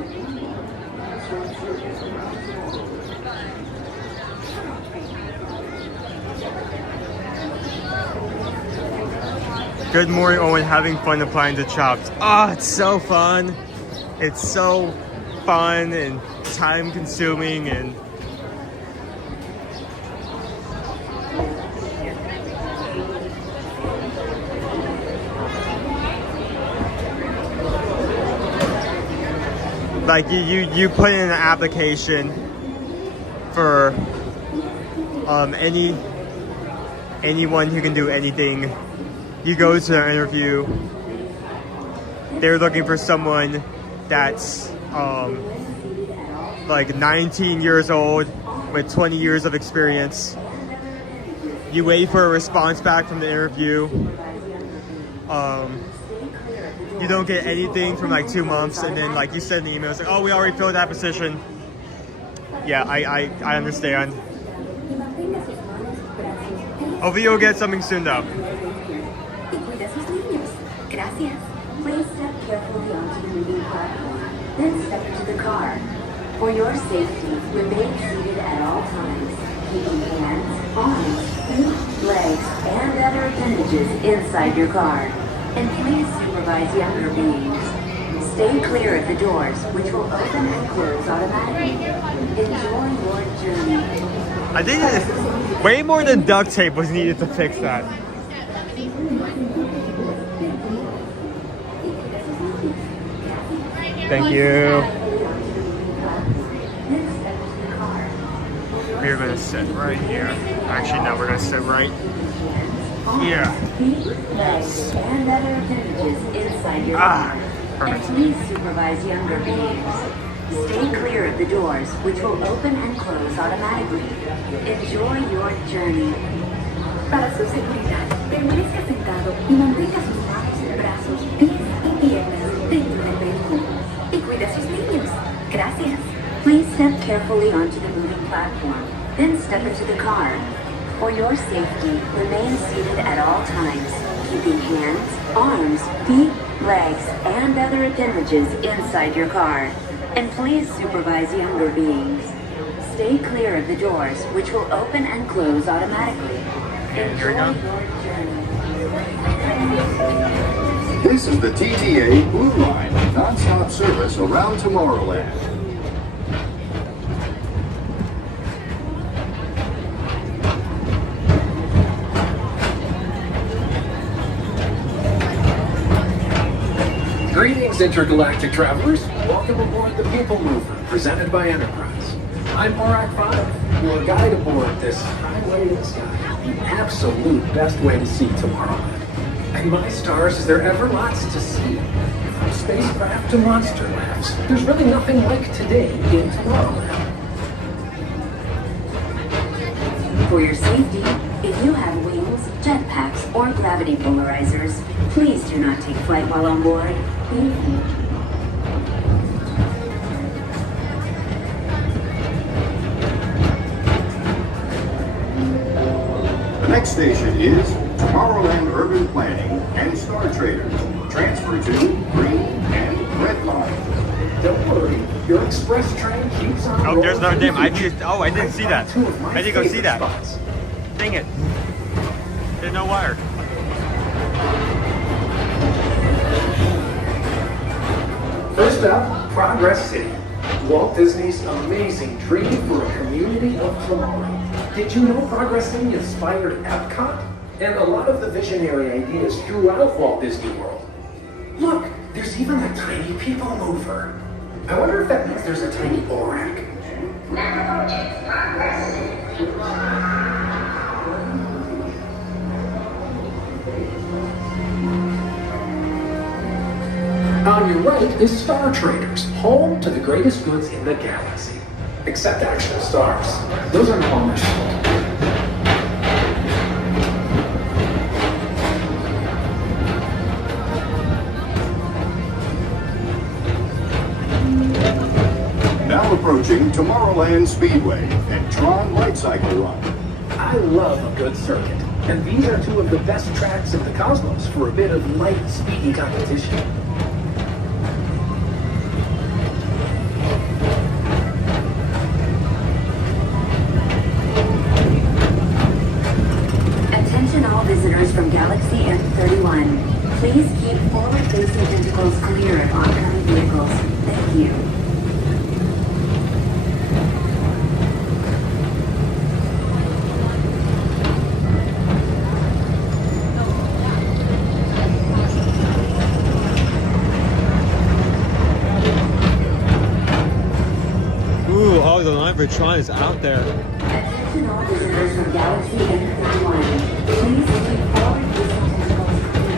Good morning, Owen. Having fun applying the chops. Oh, it's so fun. It's so fun and time consuming and like you put in an application for anyone who can do anything. You go to their interview. They're looking for someone that's like 19 years old with 20 years of experience. You wait for a response back from the interview. You don't get anything from like 2 months, and then like you send the email, it's like, oh, we already filled that position. Yeah, I understand. Hopefully you'll get something soon though. Gracias. Please step carefully onto the moving platform, then step into the car. For your safety, remain seated at all times, keeping hands, arms, feet, legs, and other appendages inside your car. And please supervise younger beings. Stay clear of the doors, which will open and close automatically. Enjoy your journey. I think way more than duct tape was needed to fix that. Thank you. We're gonna sit right here. Actually, no, we're gonna sit right here. Yes. Ah, perfect. And please supervise younger beings. Stay clear of the the doors, which will open and close automatically. Enjoy your journey. Para su seguridad, permanezca sentado y mantenga sus manos, brazos, pies y piernas dentro del vehículo. Y cuide a sus niños. Gracias. Please step carefully onto the moving platform, then step into the car. For your safety, remain seated at all times, keeping hands, arms, feet, legs, and other appendages inside your car. And please supervise younger beings. Stay clear of the doors, which will open and close automatically. Enjoy your journey. This is the TTA Blue Line, non-stop service around Tomorrowland. Greetings, intergalactic travelers. Welcome aboard the People Mover, presented by Enterprise. I'm Morak 5, your guide aboard this highway to the sky, the absolute best way to see Tomorrowland. And my stars, is there ever lots to see? From spacecraft to monster labs, there's really nothing like today in Tomorrowland. For your safety, if you have wings, jetpacks, or gravity polarizers, please do not take flight while on board. Thank you. The next station is Tomorrowland Urban Planning and Star Traders. Transfer to green and red line. Don't worry, your express train keeps on Oh, there's another rolling. dam. I didn't see that. I didn't go see that. Spots. Dang it. There's no wire. First up, Progress City, Walt Disney's amazing dream for a community of tomorrow. Did you know Progress City inspired Epcot? And a lot of the visionary ideas throughout Walt Disney World. Look, there's even a tiny people mover. I wonder if that means there's a tiny Borak. On your right is Star Traders, home to the greatest goods in the galaxy. Except actual stars. Those are no longer sold. Now approaching Tomorrowland Speedway and Tron Light Cycle Run. I love a good circuit, and these are two of the best tracks in the cosmos for a bit of light, speedy competition. Attention all visitors from Galaxy M31. Please keep forward-facing tentacles clear of oncoming vehicles. Thank you. Ooh, oh, the line for Tron is out there. Attention all visitors from Galaxy M31. Please keep forward-facing tentacles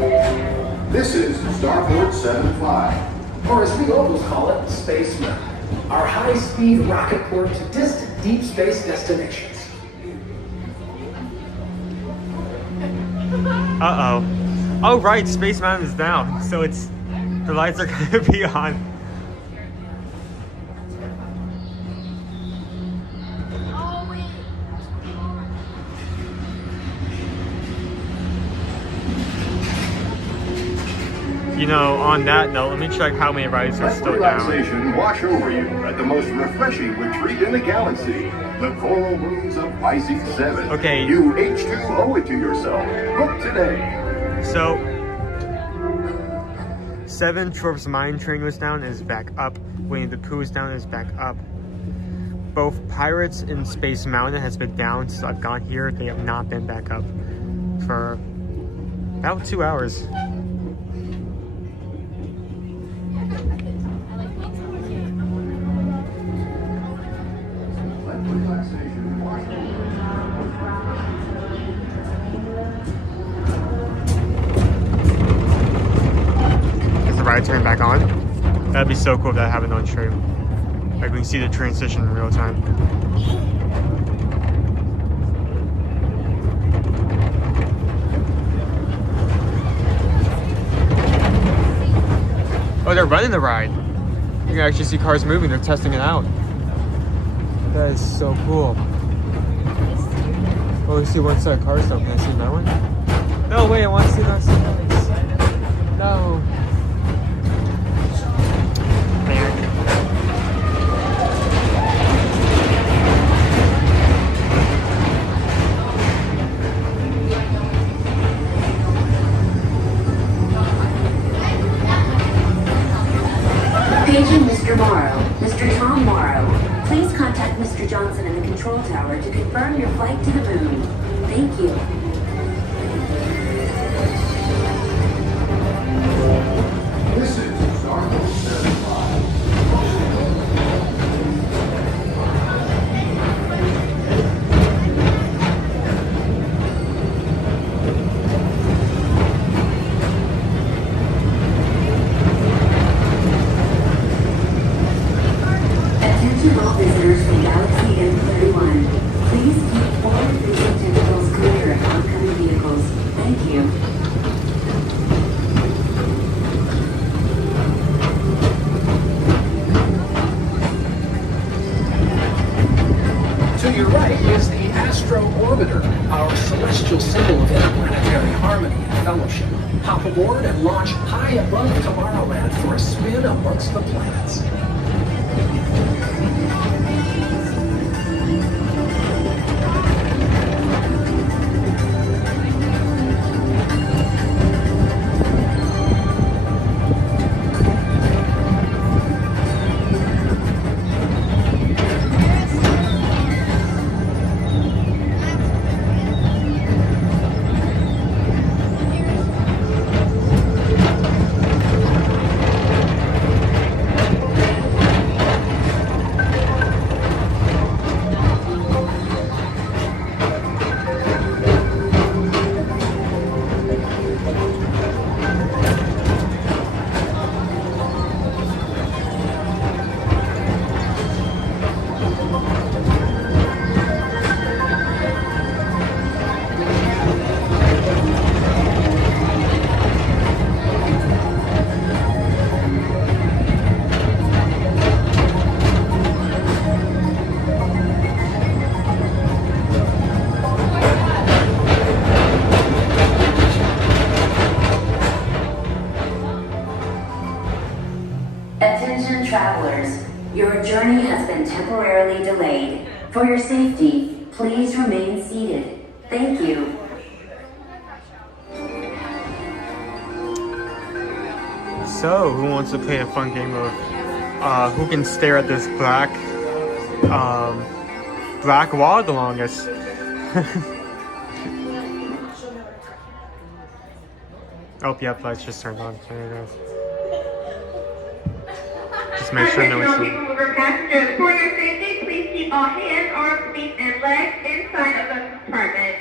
clear. This is Starport 75. Or as we always call it, Space Mountain, our high-speed rocket port to distant deep space destinations. Uh-oh. Oh, right, Space Mountain is down, so it's... the lights are gonna be on. You know, on that note, let me check how many rides are Let still down. relaxation wash over you at the most refreshing retreat in the galaxy, the Coral Moons of Pisces 7. Okay. You H2 owe it to yourself. Book today. So, 7 Troop's Mine Train was down, is back up. Winnie the Pooh is down, is back up. Both Pirates and Space Mountain has been down since I've gone here. They have not been back up for about 2 hours. ride turn back on. That'd be so cool if that happened on stream. Like we can see the transition in real time. Oh, they're running the ride. You can actually see cars moving. They're testing it out. That is so cool. Oh, we see one set of cars though. Can I see that one? No, wait, I want to see that side. No. Man. Paging Mr. Morrow, Mr. Tom Morrow. Please contact Mr. Johnson in the control tower to confirm your flight to the moon. Thank you. This is Stargate 75. Attention all visitors from Galaxy M31. Please keep forward-facing tentacles clear of oncoming vehicles. Thank you. To your right is the Astro Orbiter, our celestial symbol of interplanetary harmony and fellowship. Hop aboard and launch high above Tomorrowland for a spin amongst the planets. Attention travelers, your journey has been temporarily delayed. For your safety, please remain seated. Thank you. So, who wants to play a fun game of who can stare at this black wall the longest? Oh, yep, lights just turned on. There it is. Just make sure no one's seeing. Passengers, for your safety, please keep all hands, arms, feet, and legs inside of the compartment.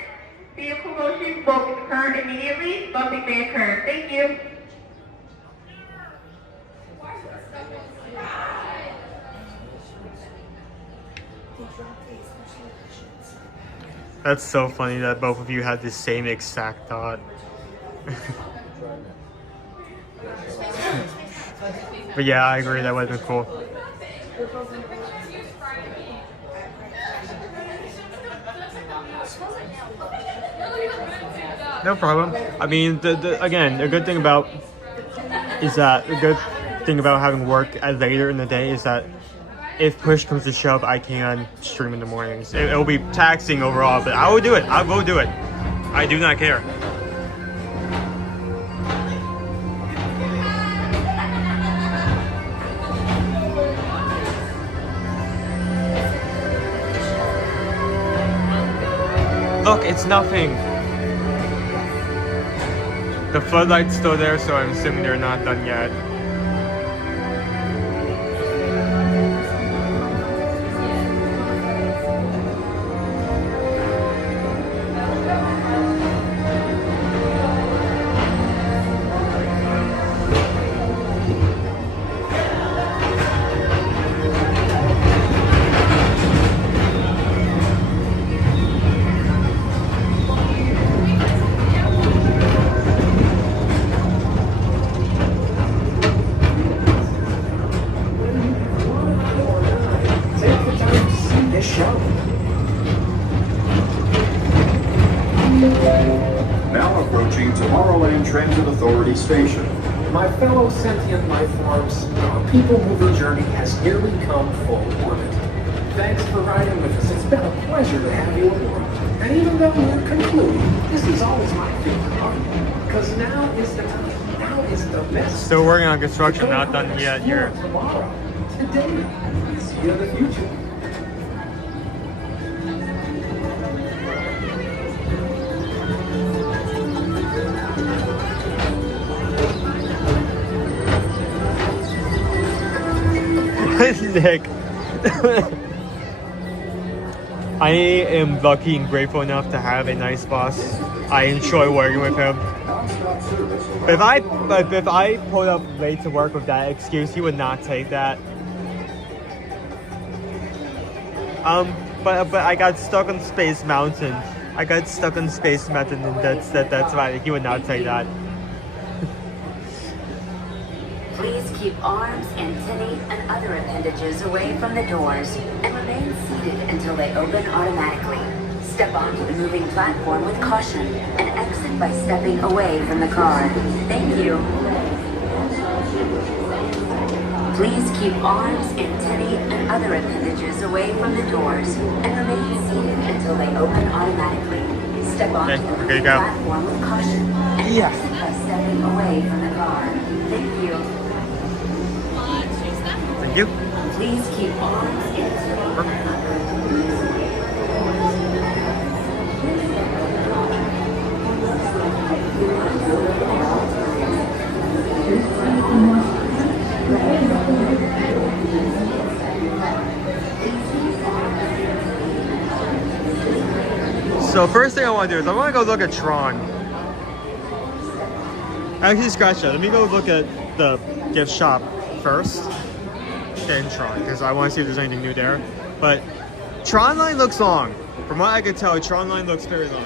Vehicle motion will occur immediately. Bumping may occur. Thank you. That's so funny that both of you had the same exact thought. But yeah, I agree, that would have been cool. No problem. I mean, again, a good thing about having work later in the day is that if push comes to shove, I can stream in the mornings. It'll be taxing overall, but I will do it. I will do it. I do not care. Look, it's nothing. The floodlight's still there, so I'm assuming they're not done yet. every station. My fellow sentient life forms, our people mover journey has nearly come full orbit. Thanks for riding with us. It's been a pleasure to have you aboard. And even though we're concluding, this is always my favorite part. Because now is the time. Now is the best. Still working on construction, not done yet here. Tomorrow, today, see you in the future. Nick. I am lucky and grateful enough to have a nice boss. I enjoy working with him. But if I pulled up late to work with that excuse, he would not take that. But I got stuck on Space Mountain. And that's right. He would not take that. Please keep arms, antennae, and other appendages away from the doors and remain seated until they open automatically. Step onto the moving platform with caution and exit by stepping away from the car. Thank you. Please keep arms, antennae, and other appendages away from the doors and remain seated until they open automatically. Step onto the moving platform with caution and exit by stepping away from the car. Thank you. Thank you. Please keep arms, antennae, and other appendages away So first thing I want to do is I want to go look at Tron. Actually, scratch that. Let me go look at the gift shop first. Then Tron, because I want to see if there's anything new there. But Tron line looks long. From what I can tell, Tron line looks very long.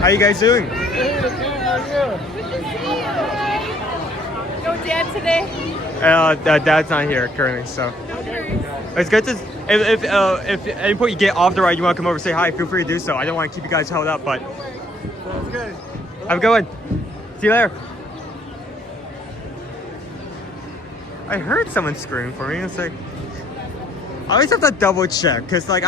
How you guys doing? Hey, good, how are you? Good to see you. No dad today? Dad's not here currently, so. It's good to, if at any point you get off the ride, you want to come over and say hi, feel free to do so. I don't want to keep you guys held up, but. Sounds good. Have a good one. See you later. I heard someone scream for me. It's like, I always have to double check, because like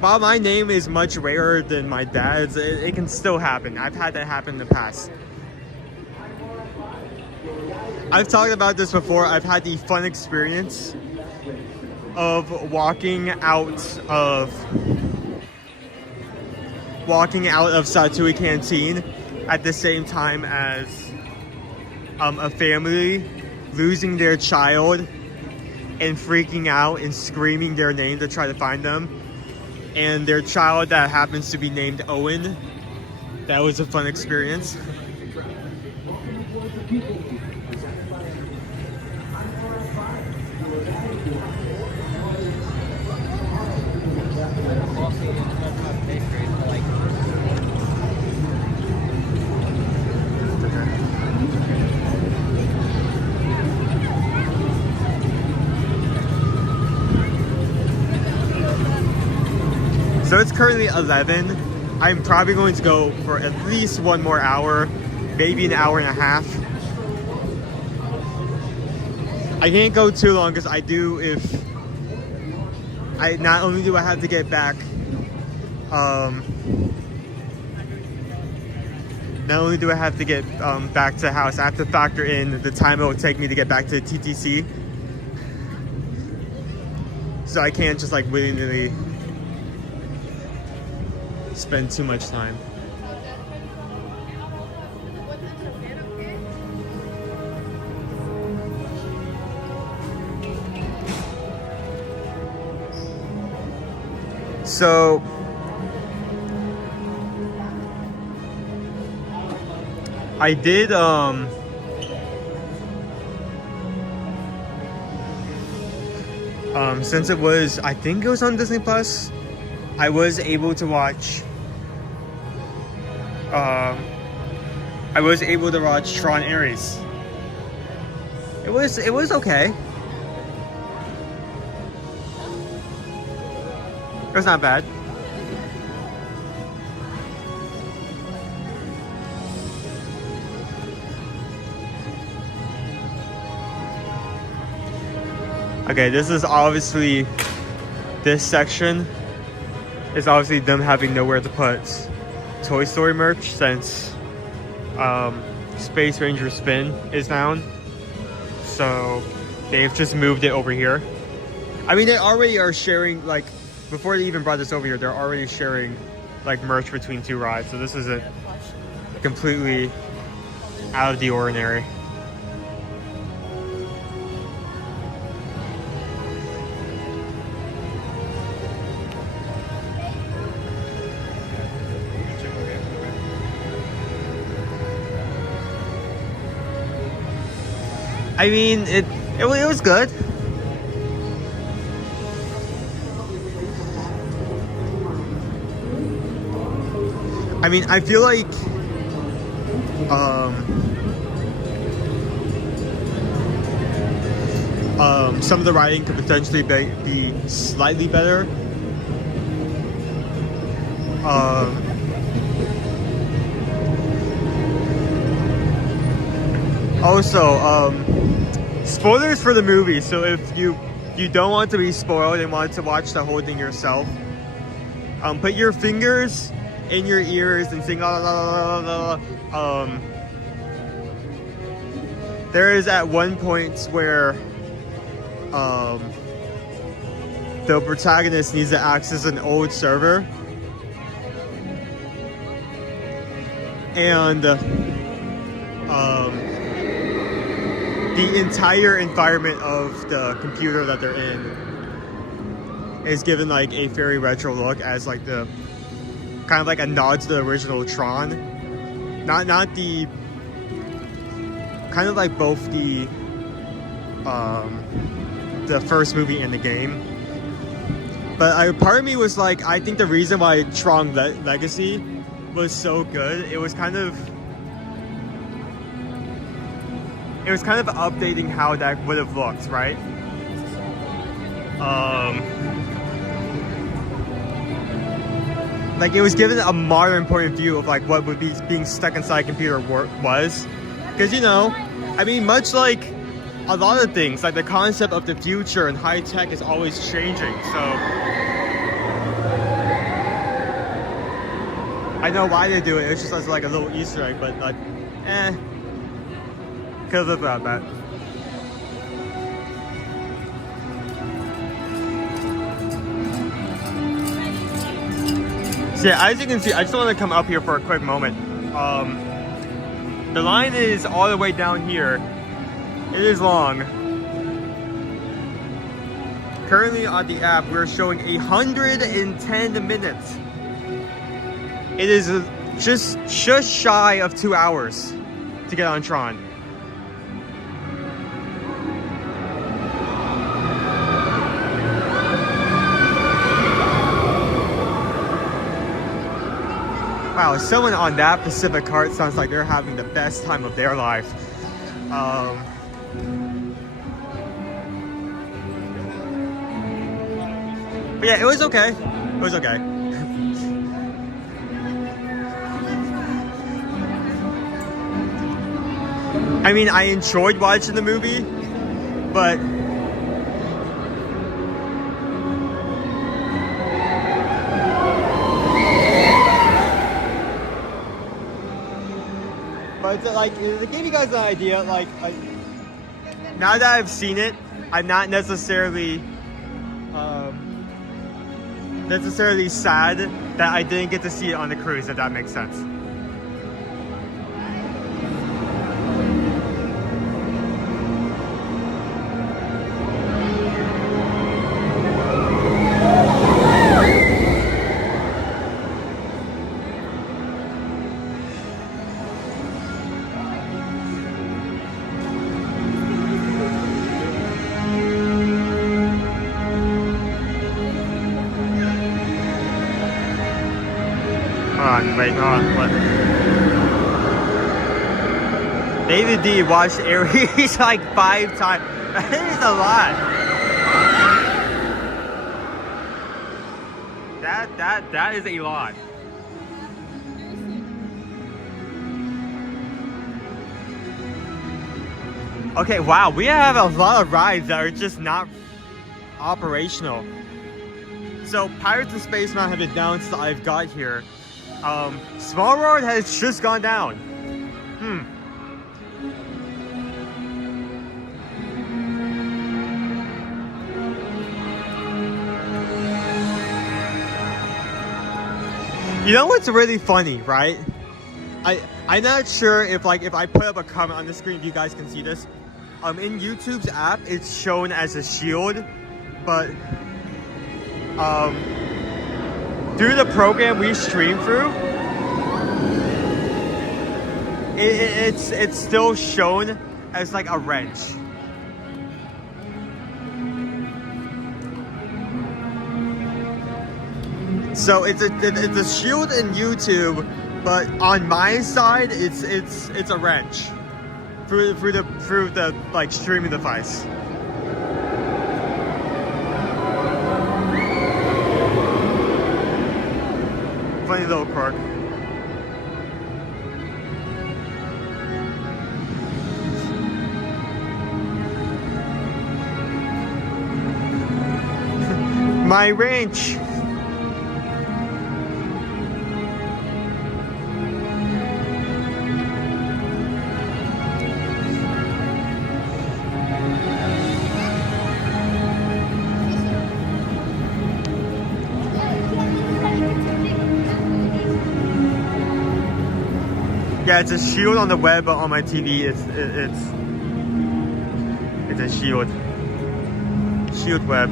while my name is much rarer than my dad's, it can still happen. I've had that happen in the past. I've talked about this before. I've had the fun experience of walking out of Satui Canteen at the same time as a family losing their child and freaking out and screaming their name to try to find them. And their child that happens to be named Owen. That was a fun experience. So it's currently 11. I'm probably going to go for at least one more hour, maybe an hour and a half. I can't go too long because not only do I have to get back, back to the house, I have to factor in the time it will take me to get back to TTC. So I can't just like willy-nilly spend too much time. So I did Since it was, I think it was on Disney Plus, I was able to watch Tron Ares. It was okay. It was not bad. Okay, this is obviously, this section is obviously them having nowhere to put Toy Story merch since Space Ranger Spin is down. So they've just moved it over here. I mean, they already are sharing, like, before they even brought this over here, they're already sharing like merch between two rides. So this isn't completely out of the ordinary. I mean, it was good. I mean, I feel like some of the riding could potentially be slightly better. Also, spoilers for the movie. So if you don't want to be spoiled and want to watch the whole thing yourself, put your fingers in your ears and sing la la la la la. There is at one point where the protagonist needs to access an old server, and the entire environment of the computer that they're in is given like a very retro look, as like the kind of like a nod to the original Tron. Not the kind of like both the first movie and the game. But part of me was like, I think the reason why Tron Legacy was so good, it was kind of updating how that would have looked, right? Like, it was given a modern point of view of like what would be being stuck inside a computer was, because, you know, I mean, much like a lot of things, like the concept of the future and high tech is always changing. So I know why they do it. It's just as like a little Easter egg, but like, because of that. So yeah, as you can see, I just want to come up here for a quick moment. The line is all the way down here. It is long. Currently on the app, we're showing 110 minutes. It is just shy of 2 hours to get on Tron. Wow, someone on that Pacific cart sounds like they're having the best time of their life. But yeah, it was okay. It was okay. I mean, I enjoyed watching the movie, but like, to give you guys an idea, like, now that I've seen it, I'm not necessarily sad that I didn't get to see it on the cruise, if that makes sense. Hold on, what? David D watched Aries like 5 times. That is a lot. That is a lot. Okay, wow, we have a lot of rides that are just not operational. So Pirates of Space Mountain have been down since I've got here. Small World has just gone down. You know what's really funny, right? I'm not sure if I put up a comment on the screen if you guys can see this. In YouTube's app, it's shown as a shield, but through the program we stream through, it's still shown as like a wrench. So it's a shield in YouTube, but on my side it's a wrench through the like streaming device. Funny little quirk. My wrench. Yeah, it's a shield on the web, but on my TV, it's a shield. Shield web.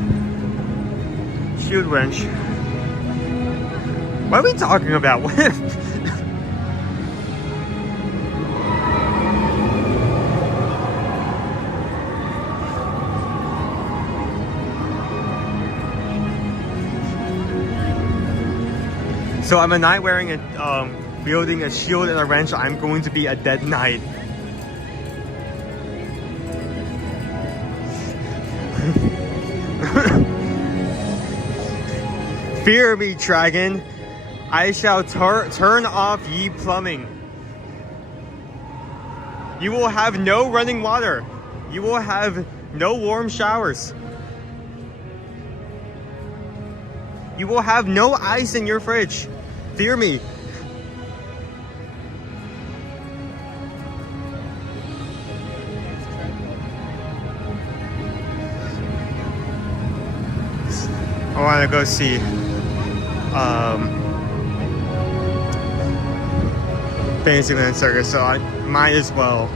Shield wrench. What are we talking about? So I'm a knight wearing a wielding a shield and a wrench. I'm going to be a dead knight. Fear me, dragon. I shall turn off ye plumbing. You will have no running water. You will have no warm showers. You will have no ice in your fridge. Fear me. I want to go see Fantasyland Circus, so I might as well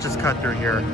just cut through here.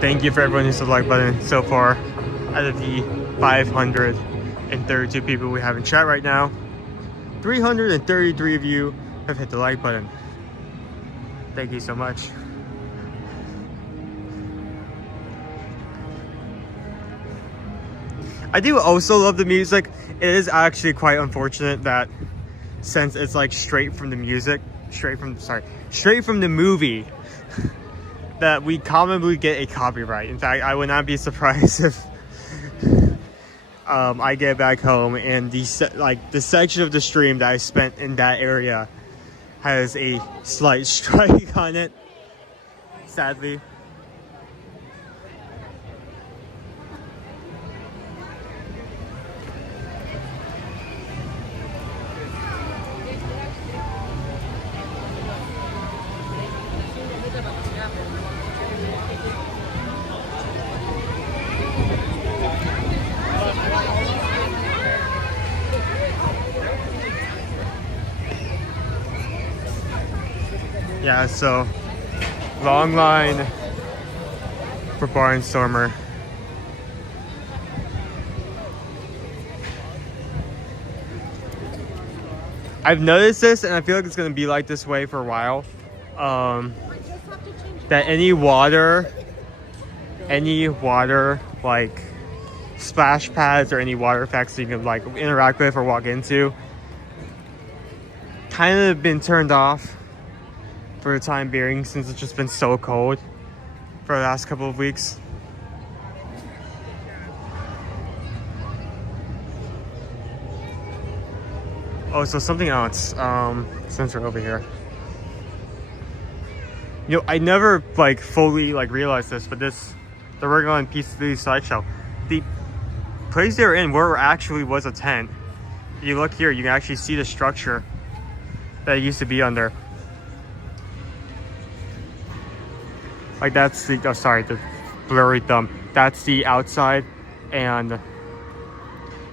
Thank you for everyone who's hit the like button so far. Out of the 532 people we have in chat right now, 333 of you have hit the like button. Thank you so much. I do also love the music. It is actually quite unfortunate that since it's like straight from the movie, that we commonly get a copyright. In fact, I would not be surprised if I get back home and the section of the stream that I spent in that area has a slight strike on it, sadly. Yeah, so long line for Barnstormer. I've noticed this, and I feel like it's gonna be like this way for a while. That any water like splash pads or any water effects that you can like interact with or walk into, kind of been turned off for the time being, since it's just been so cold for the last couple of weeks. Oh, so something else, since we're over here. You know, I never like fully like realized this, but the regular on Piece of the Sideshow, the place they were in where actually was a tent. You look here, you can actually see the structure that it used to be under. Like that's the, oh sorry, the blurry thumb. That's the outside, and you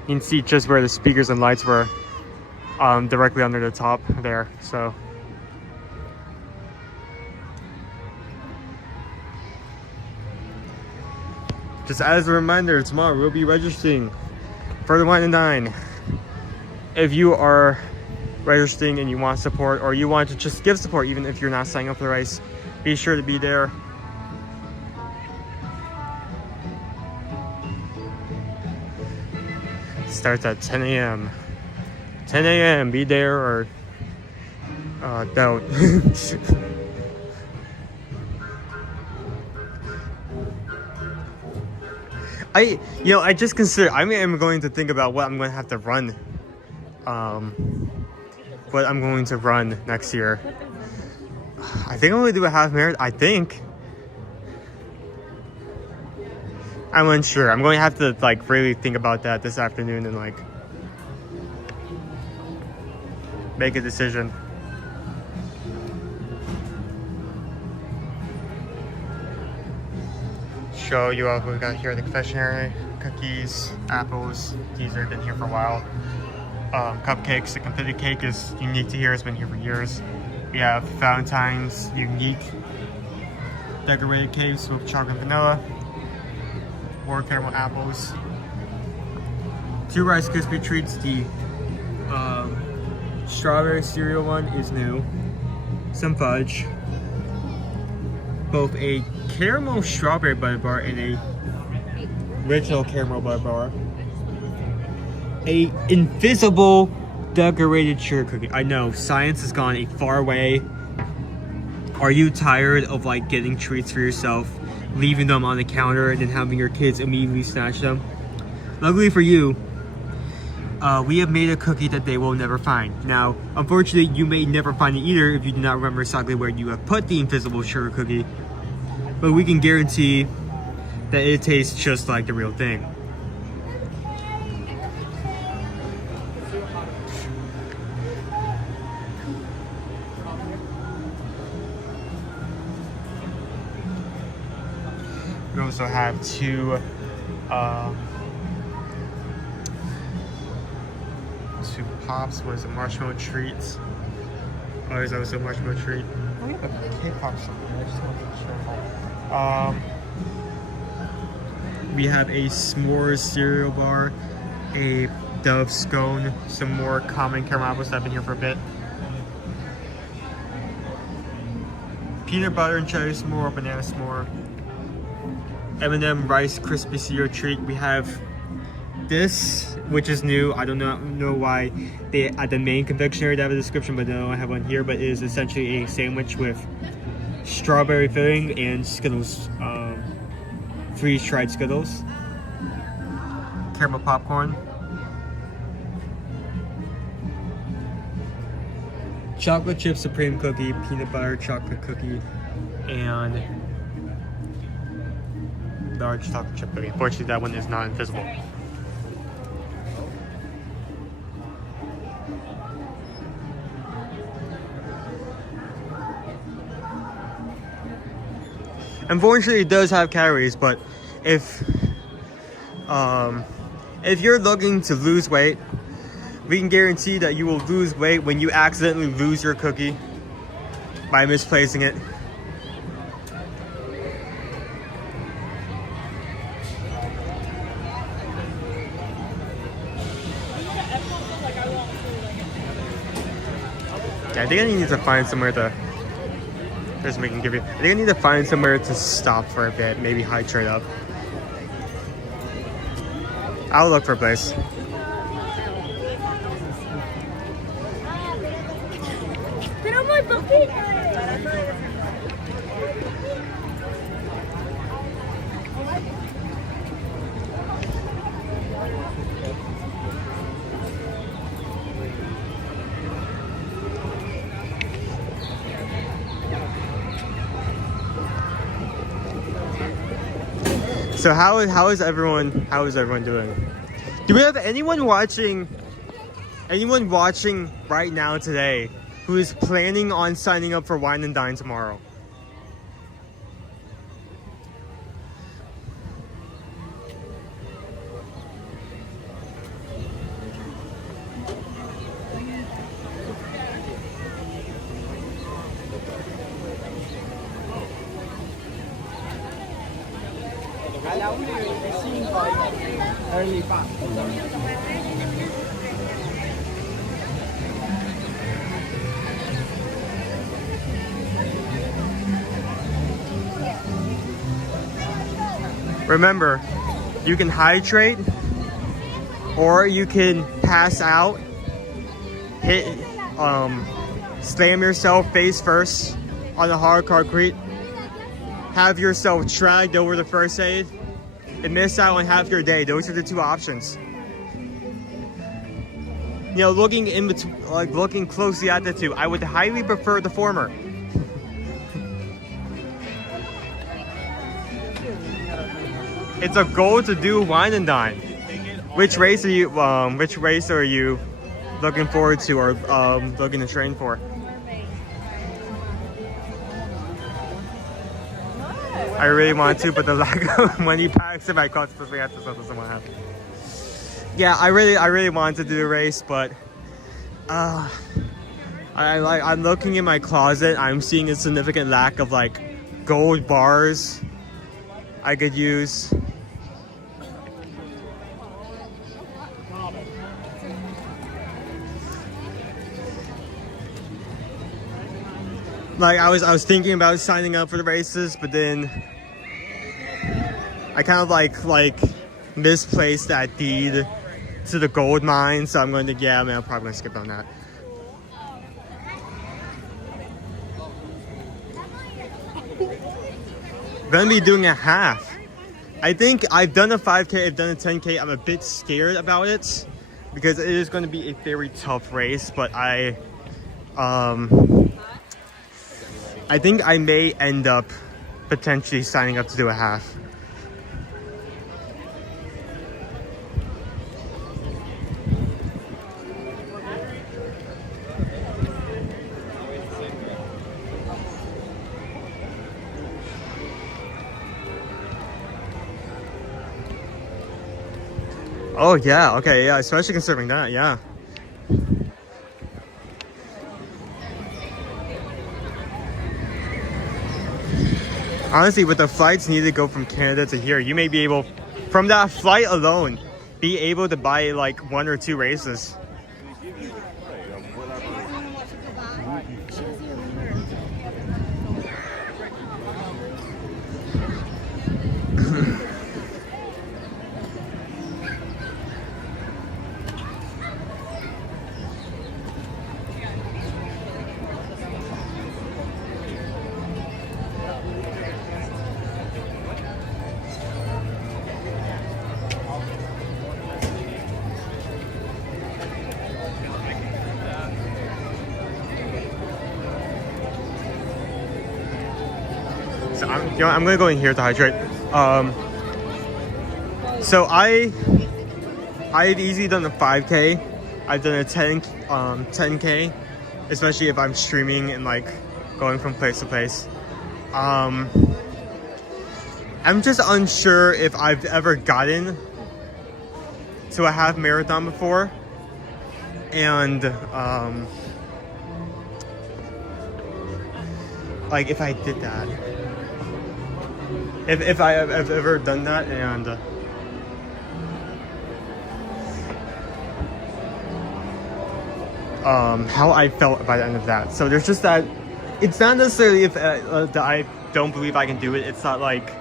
can see just where the speakers and lights were, directly under the top there. So just as a reminder, tomorrow we'll be registering for the Wine and Dine. If you are registering and you want support, or you want to just give support even if you're not signing up for the race, be sure to be there. It starts at 10 a.m. 10 a.m. Be there or don't. I just consider, I am going to think about what I'm going to have to run, what I'm going to run next year. I think I'm going to do a half marathon. I think. I'm unsure. I'm going to have to like really think about that this afternoon and like make a decision. Show you all what we got here at the confectionery. Cookies, apples, these have been here for a while. Cupcakes, the confetti cake is unique to here, it's been here for years. We have Valentine's unique decorated cakes with chocolate and vanilla, or caramel apples. 2 Rice Krispie treats. The strawberry cereal one is new. Some fudge. Both a caramel strawberry butter bar and a original caramel butter bar. A invisible decorated sugar cookie. I know, science has gone a far way. Are you tired of like getting treats for yourself, leaving them on the counter, and then having your kids immediately snatch them? Luckily for you, we have made a cookie that they will never find. Now, unfortunately, you may never find it either if you do not remember exactly where you have put the invisible sugar cookie. But we can guarantee that it tastes just like the real thing. We also have 2 pops. What is it? Marshmallow treats. Oh, there's also a marshmallow treat. Oh, we have a cake pop something. I just want to be careful. We have a s'mores cereal bar, a Dove scone, some more common caramel apples that have been here for a bit. Peanut butter and cherry s'more, banana s'more. M&M Rice Krispie cereal treat. We have this, which is new. I don't know why they at the main confectionery they have a description, but no, I have one here. But it is essentially a sandwich with strawberry filling and Skittles, freeze-dried Skittles, caramel popcorn, chocolate chip supreme cookie, peanut butter chocolate cookie, and large chocolate chip cookie. Unfortunately, that one is not invisible. Unfortunately, it does have calories, but if you're looking to lose weight, we can guarantee that you will lose weight when you accidentally lose your cookie. by misplacing it. Yeah, I think I need to find somewhere to. There's we can give you. I think I need to find somewhere to stop for a bit. Maybe hydrate up. I'll look for a place. So how is everyone doing? Do we have anyone watching right now today who is planning on signing up for Wine and Dine tomorrow? Remember, you can hydrate or you can pass out, slam yourself face first on the hard concrete, have yourself dragged over the first aid, and miss out on half your day. Those are the two options. You know, looking in between, like looking closely at the two, I would highly prefer the former. It's a goal to do Wine and Dine. Which race are you looking forward to or looking to train for? I really want to, but the lack of money packs in my cost especially after someone happened. Yeah, I really want to do the race, but I'm looking in my closet. I'm seeing a significant lack of like gold bars I could use. Like I was thinking about signing up for the races, but then I kind of like misplaced that deed to the gold mine, so I'm going to I'm probably gonna skip on that. Gonna be doing a half. I think I've done a 5K, I've done a 10K. I'm a bit scared about it because it is going to be a very tough race, but I think I may end up potentially signing up to do a half. Oh yeah, okay, yeah, especially considering that, yeah. Honestly, with the flights needed to go from Canada to here, you may be able, from that flight alone, be able to buy like 1 or 2 races. So I'm gonna go in here to hydrate. So I've easily done a 5K. I've done a 10K, especially if I'm streaming and like going from place to place. I'm just unsure if I've ever gotten to a half marathon before, and like if I did that, if I've ever done that, and how I felt by the end of that. So there's just that. It's not necessarily if that I don't believe I can do it. It's that like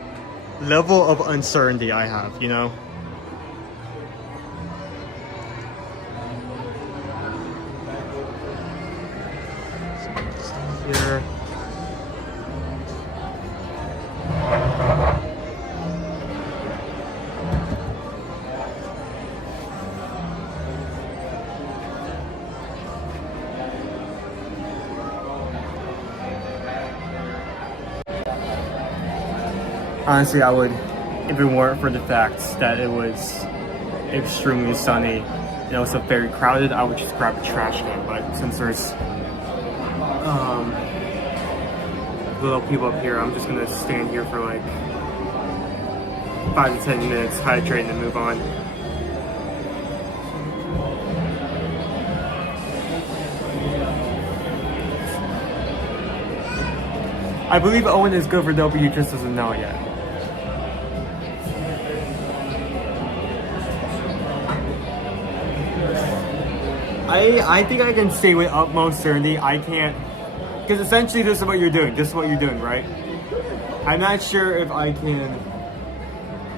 level of uncertainty I have, you know. Here. Honestly, I would, if it weren't for the fact that it was extremely sunny and also very crowded, I would just grab a trash can. But since there's little people up here, I'm just gonna stand here for like 5 to 10 minutes, hydrate, and move on. I believe Owen is good for W, just doesn't know yet. I think I can say with utmost certainty, I can't, because essentially this is what you're doing. This is what you're doing, right? I'm not sure if I can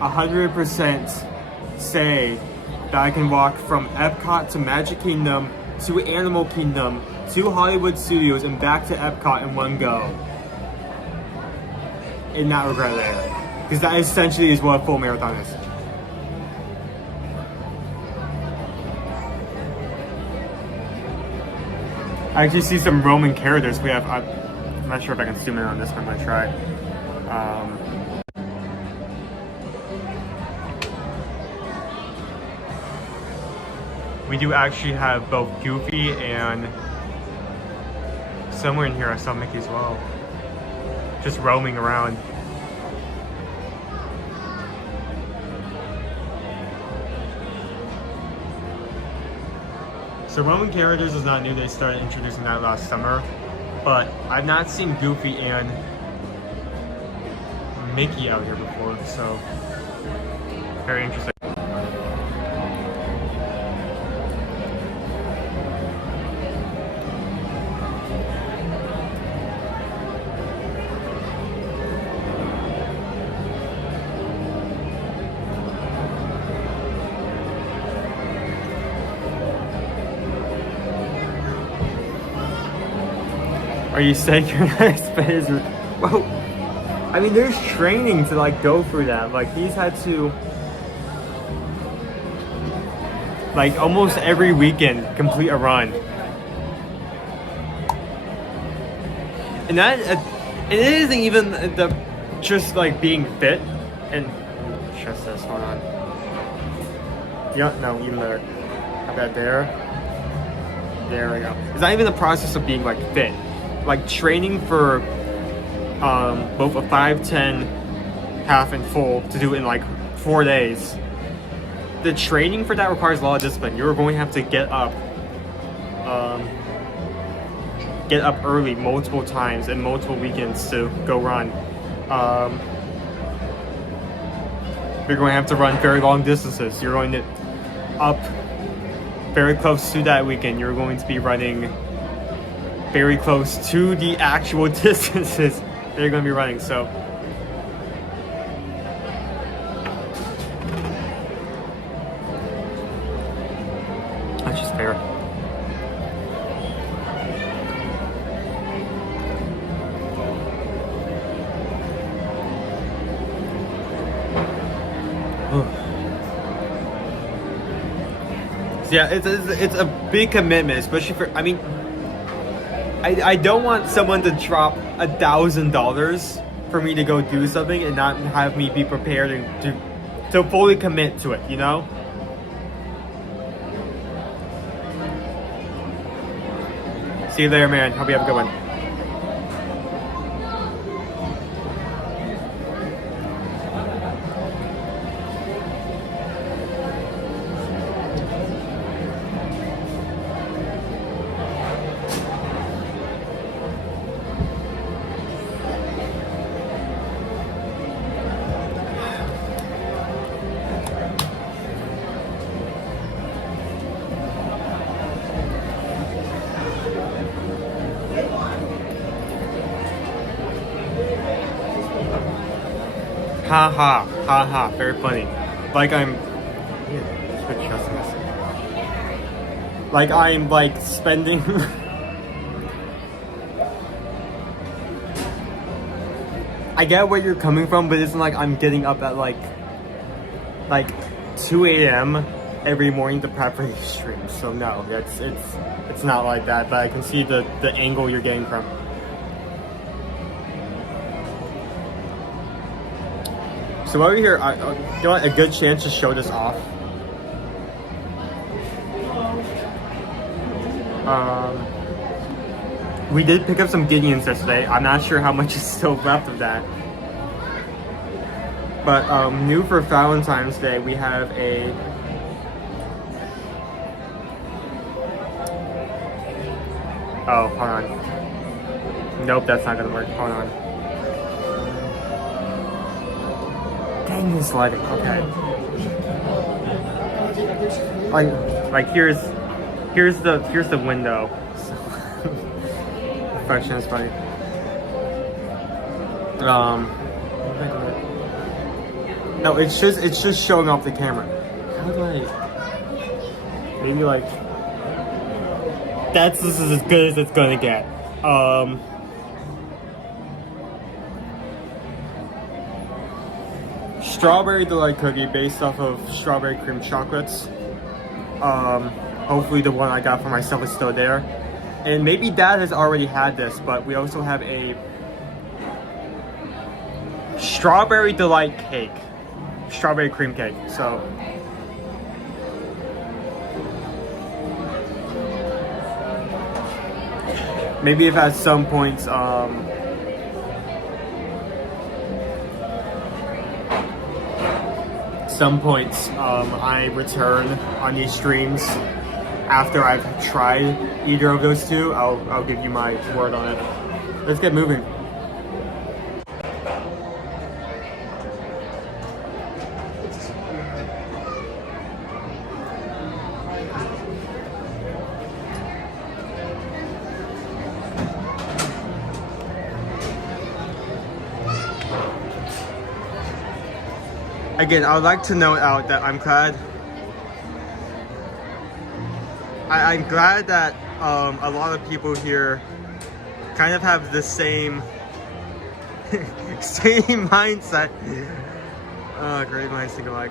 100% say that I can walk from Epcot to Magic Kingdom to Animal Kingdom to Hollywood Studios and back to Epcot in one go and not regret it later. Because that essentially is what a full marathon is. I actually see some Roman characters. We have, I'm not sure if I can zoom in on this, but I'm gonna try. We do actually have both Goofy and somewhere in here I saw Mickey as well. Just roaming around. So Roman characters is not new, they started introducing that last summer. But I've not seen Goofy and Mickey out here before, so very interesting. Are you saying you're not as fit as... Well, I mean, there's training to like go through that. Like he's had to, like almost every weekend, complete a run. And that, it isn't even the, just like being fit. And, just this, hold on. Yeah, no, even better. Have that there. There we go. It's not even the process of being like fit. Like training for both a 5, 10, half, and full to do it in like 4 days. The training for that requires a lot of discipline. You're going to have to get up early multiple times and multiple weekends to go run. You're going to have to run very long distances. You're going to up very close to that weekend. You're going to be running very close to the actual distances that you're going to be running, so that's just fair. So yeah, it's a big commitment, especially for, I mean, I don't want someone to drop $1,000 for me to go do something and not have me be prepared and to fully commit to it, you know? See you later, man. Hope you have a good one. Ha ha, ha ha, very funny. Like I'm... Yeah, switch customers. Like I'm like spending... I get where you're coming from, but it's not like I'm getting up at like 2 a.m. every morning to prep for these streams. So no, it's not like that, but I can see the angle you're getting from. So while we're here, you know what, a good chance to show this off. We did pick up some Gideons yesterday. I'm not sure how much is still left of that. But new for Valentine's Day, we have a oh, hold on. Nope, that's not gonna work. Hold on. Dang, it's sliding. Okay. Like here's the window. Perfection is funny. No, it's just showing off the camera. How do I? Maybe like this is as good as it's gonna get. Strawberry delight cookie based off of strawberry cream chocolates. Hopefully the one I got for myself is still there. And maybe Dad has already had this, but we also have a strawberry delight cake. Strawberry cream cake. So maybe if at some point I return on these streams after I've tried either of those two, I'll give you my word on it. Let's get moving. Again, I would like to note out that I'm glad that a lot of people here kind of have the same same mindset. Oh, great minds think alike.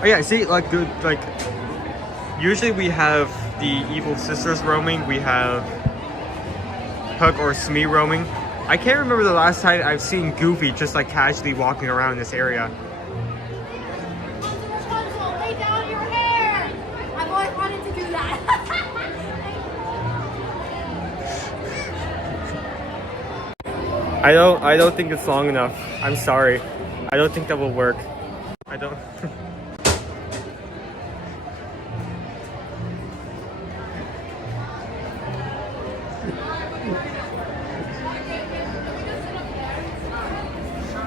Oh yeah, see, like good, like usually we have the evil sisters roaming. We have Hook or Smee roaming. I can't remember the last time I've seen Goofy just like casually walking around this area. Lay down your hair! I've always wanted to do that. I don't think it's long enough. I'm sorry. I don't think that will work. I don't.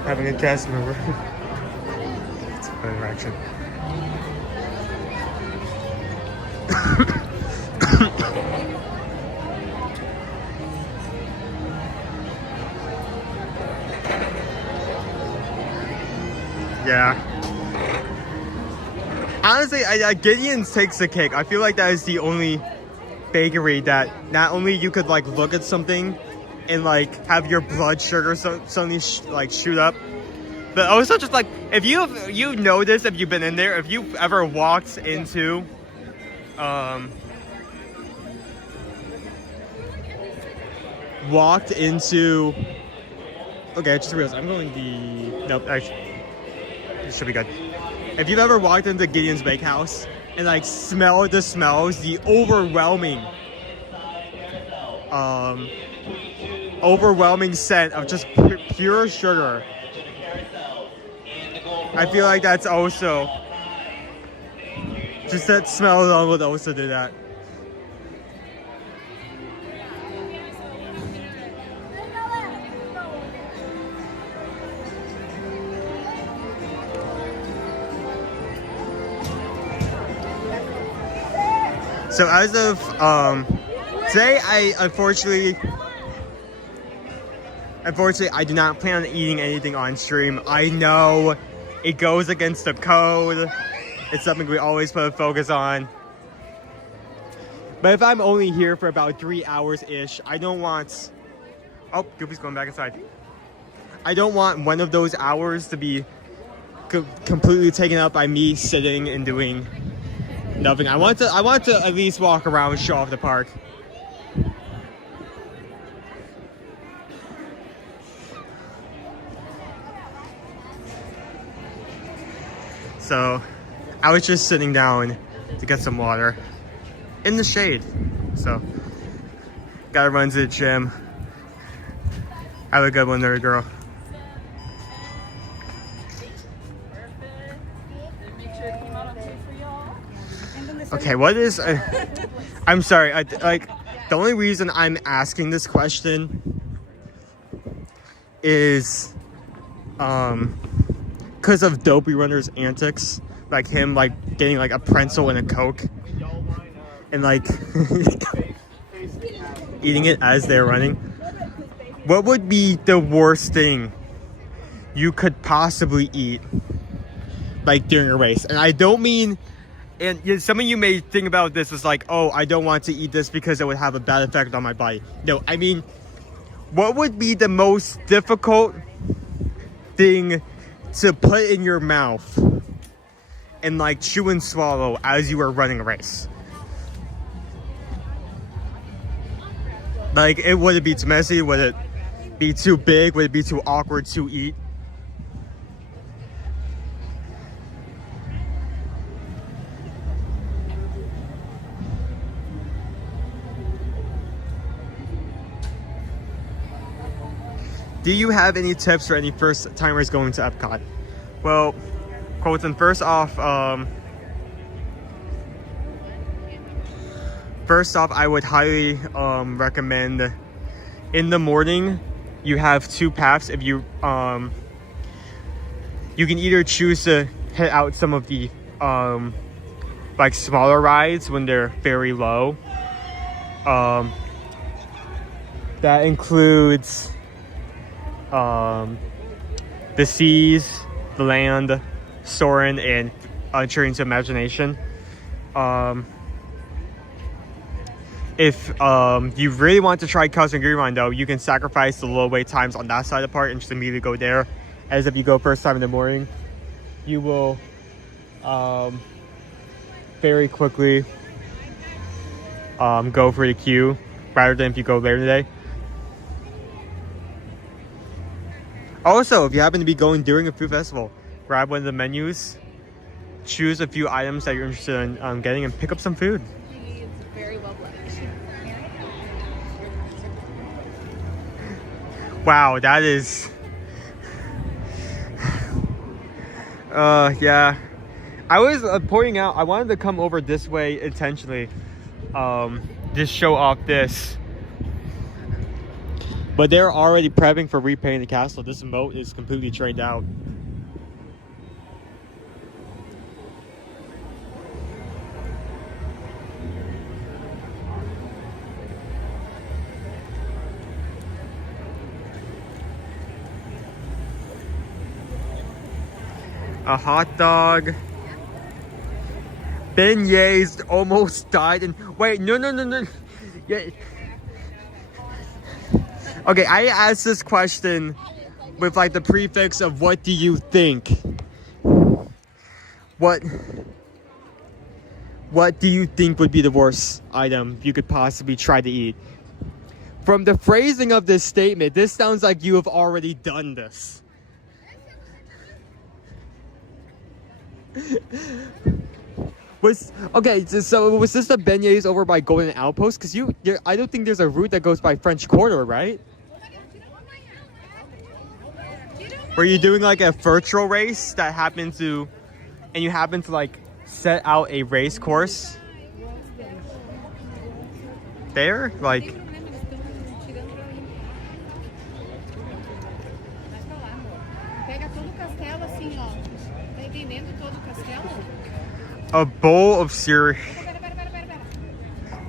Having a cast member. It's a fun interaction. Yeah. Honestly, Gideon's takes the cake. I feel like that is the only bakery that not only you could like look at something and like have your blood sugar suddenly like shoot up, but also just like if you notice, if you've been in there, if you've ever walked into okay, I just realized I'm going the nope, actually it should be good. If you've ever walked into Gideon's Bakehouse and like smell the smells, the overwhelming scent of just pure sugar, I feel like that's also just that smell alone would also do that. So as of Today, unfortunately, I do not plan on eating anything on stream. I know it goes against the code. It's something we always put a focus on. But if I'm only here for about 3 hours-ish, I don't want... Oh, Goofy's going back inside. I don't want one of those hours to be completely taken up by me sitting and doing nothing. I want to at least walk around and show off the park. So, I was just sitting down to get some water in the shade. So, gotta run to the gym. Have a good one there, girl. Okay, what is... I'm sorry, like, the only reason I'm asking this question is because of Dopey Runner's antics. Like him, like, getting, like, a pretzel and a Coke. And, like, eating it as they're running. What would be the worst thing you could possibly eat, like, during a race? And I don't mean... And some of you may think about this as like, oh, I don't want to eat this because it would have a bad effect on my body. No, I mean, what would be the most difficult thing to put in your mouth and like chew and swallow as you are running a race? Like, would it be too messy? Would it be too big? Would it be too awkward to eat? Do you have any tips for any first timers going to Epcot? Well, Colton, first off, I would highly recommend in the morning you have two paths. If you you can either choose to hit out some of the like smaller rides when they're very low. That includes the Seas, the Land, Soarin', and Journey to Imagination. If you really want to try Custom Green Run, though, you can sacrifice the low wait times on that side of the park and just immediately go there. As if you go first time in the morning, you will very quickly go for the queue rather than if you go later in the day. Also, if you happen to be going during a food festival, grab one of the menus, choose a few items that you're interested in getting, and pick up some food. It's very well blended. Wow, that is... yeah. I was pointing out, I wanted to come over this way intentionally, just show off this. But they're already prepping for repainting the castle. This moat is completely drained out. A hot dog. Beignets almost died. And wait, no. Yeah. Okay, I asked this question with like the prefix of what do you think? What do you think would be the worst item you could possibly try to eat? From the phrasing of this statement, this sounds like you have already done this. Okay, so was this the beignets over by Golden Outpost? Because I don't think there's a route that goes by French Quarter, right? Were you doing like a virtual race that happened to, and you happen to like set out a race course there? Like, a bowl of cereal.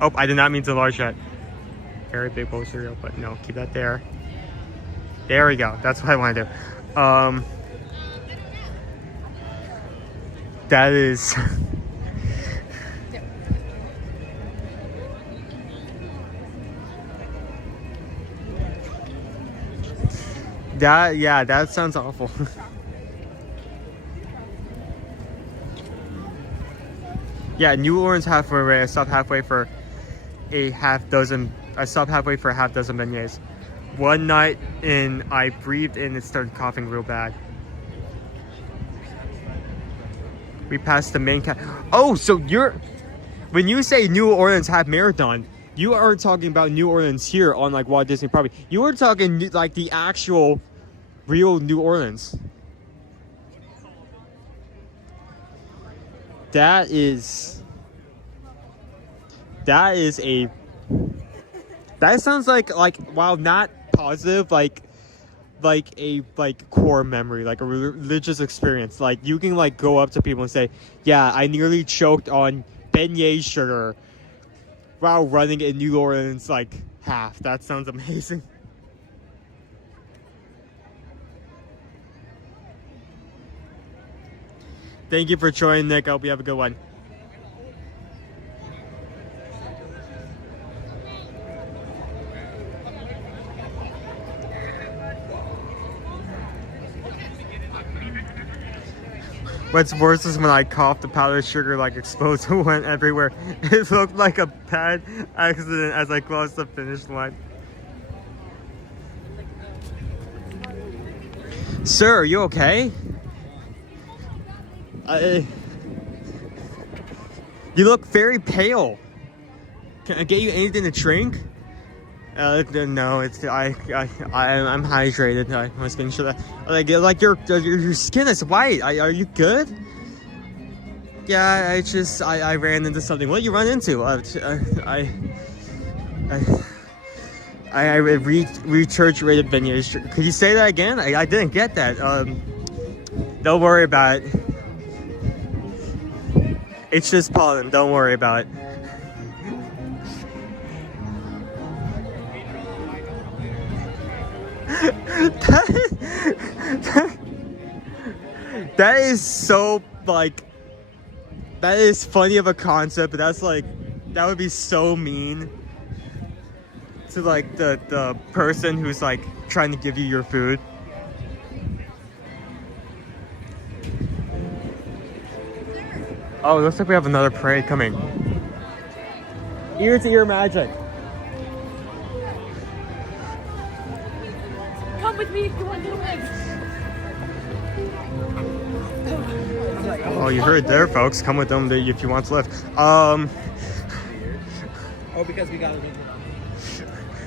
Oh, I did not mean to enlarge that. very big bowl of cereal, but no, keep that there. There we go. That's what I want to do. That is. That sounds awful. Yeah, New Orleans halfway. I stopped halfway for a half dozen beignets. One night in, I breathed in and started coughing real bad. We passed the main Oh, so when you say New Orleans Half Marathon, you aren't talking about New Orleans here on like Walt Disney property. You are talking like the actual real New Orleans. That sounds like while not positive, like a core memory, like a religious experience. Like you can like go up to people and say, yeah, I nearly choked on beignet sugar while running in New Orleans like half. That sounds amazing. Thank you for joining, Nick. I hope you have a good one. What's worse is when I coughed, the powdered sugar like exploded and went everywhere. It looked like a bad accident as I crossed the finish line. Sir, are you okay? You look very pale. Can I get you anything to drink? No, I'm hydrated. I must make sure that like your skin is white. Are you good? Yeah, I ran into something. What did you run into? I recharged vineyards. Could you say that again? I didn't get that. Don't worry about it. It's just pollen. Don't worry about it. That is so like, that is funny of a concept, but that's like, that would be so mean to like the person who's like trying to give you your food. Oh, it looks like we have another parade coming. Ear to ear magic. Come with me if you want to win. Oh, you heard there, folks. Come with them if you want to live. Oh, because we got it.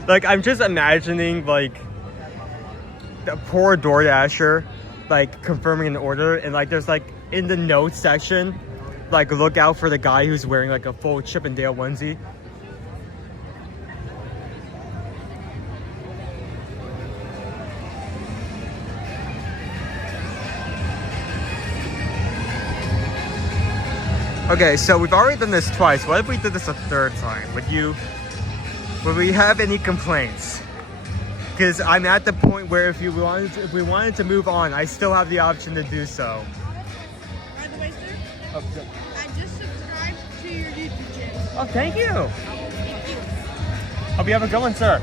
Like, I'm just imagining, like, the poor DoorDasher, like, confirming an order, and, like, there's, like, in the notes section, like, look out for the guy who's wearing, like, a full Chip and Dale onesie. Okay, so we've already done this twice. What if we did this a third time? Would we have any complaints? Because I'm at the point where if we wanted to move on, I still have the option to do so. By the way, sir, I just subscribed to your YouTube channel. Oh, thank you. Thank you. Hope you have a good one, sir.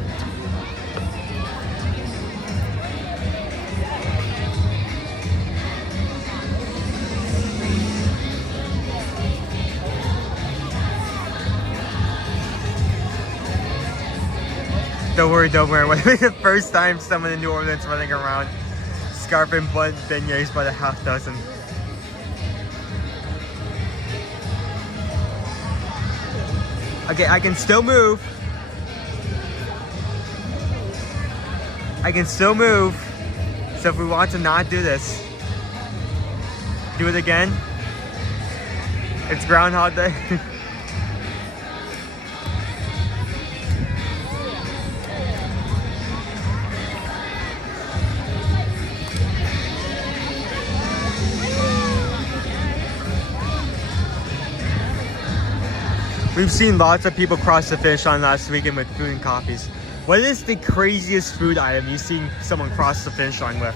Don't worry. When it the first time someone in New Orleans running around scarfing beignets by the half dozen. Okay, I can still move. So if we want to not do this, do it again. It's Groundhog Day. We've seen lots of people cross the finish line last weekend with food and coffees. What is the craziest food item you've seen someone cross the finish line with?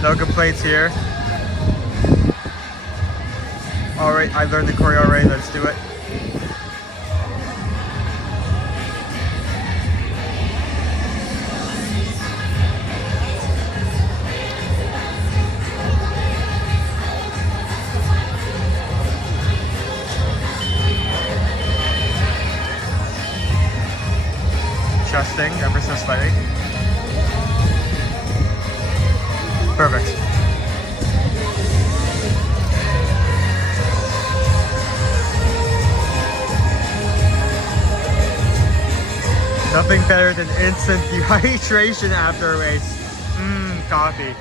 No complaints here. Alright, I learned the choreo already, let's do it. Adjusting ever so slightly. Perfect. Nothing better than instant dehydration after a race. Coffee.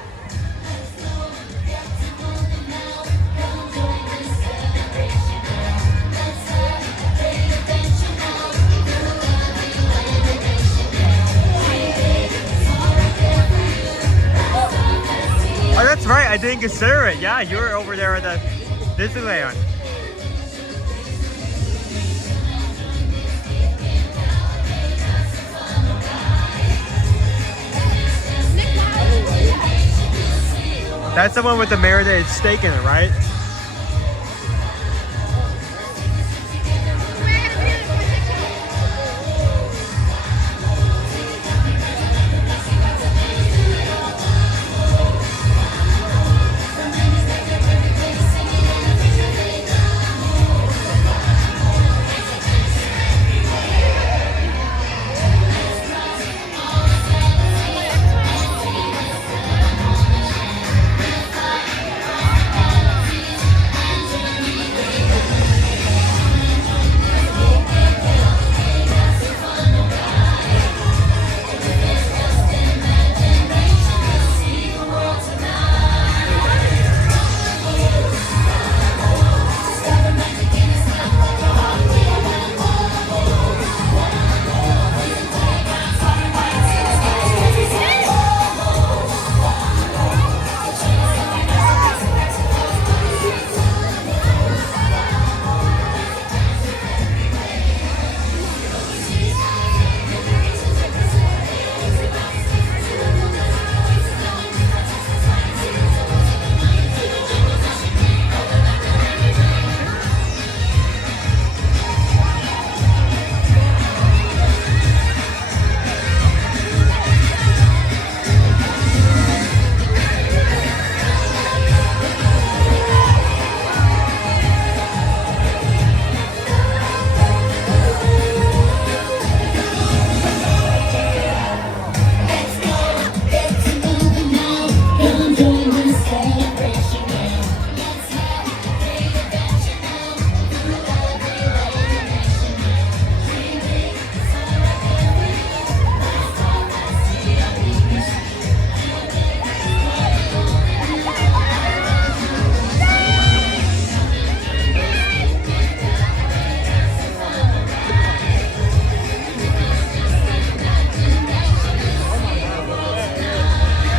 Oh, that's right. I didn't consider it. Yeah, you were over there at the Disneyland. That's the one with the marinated steak in it, right?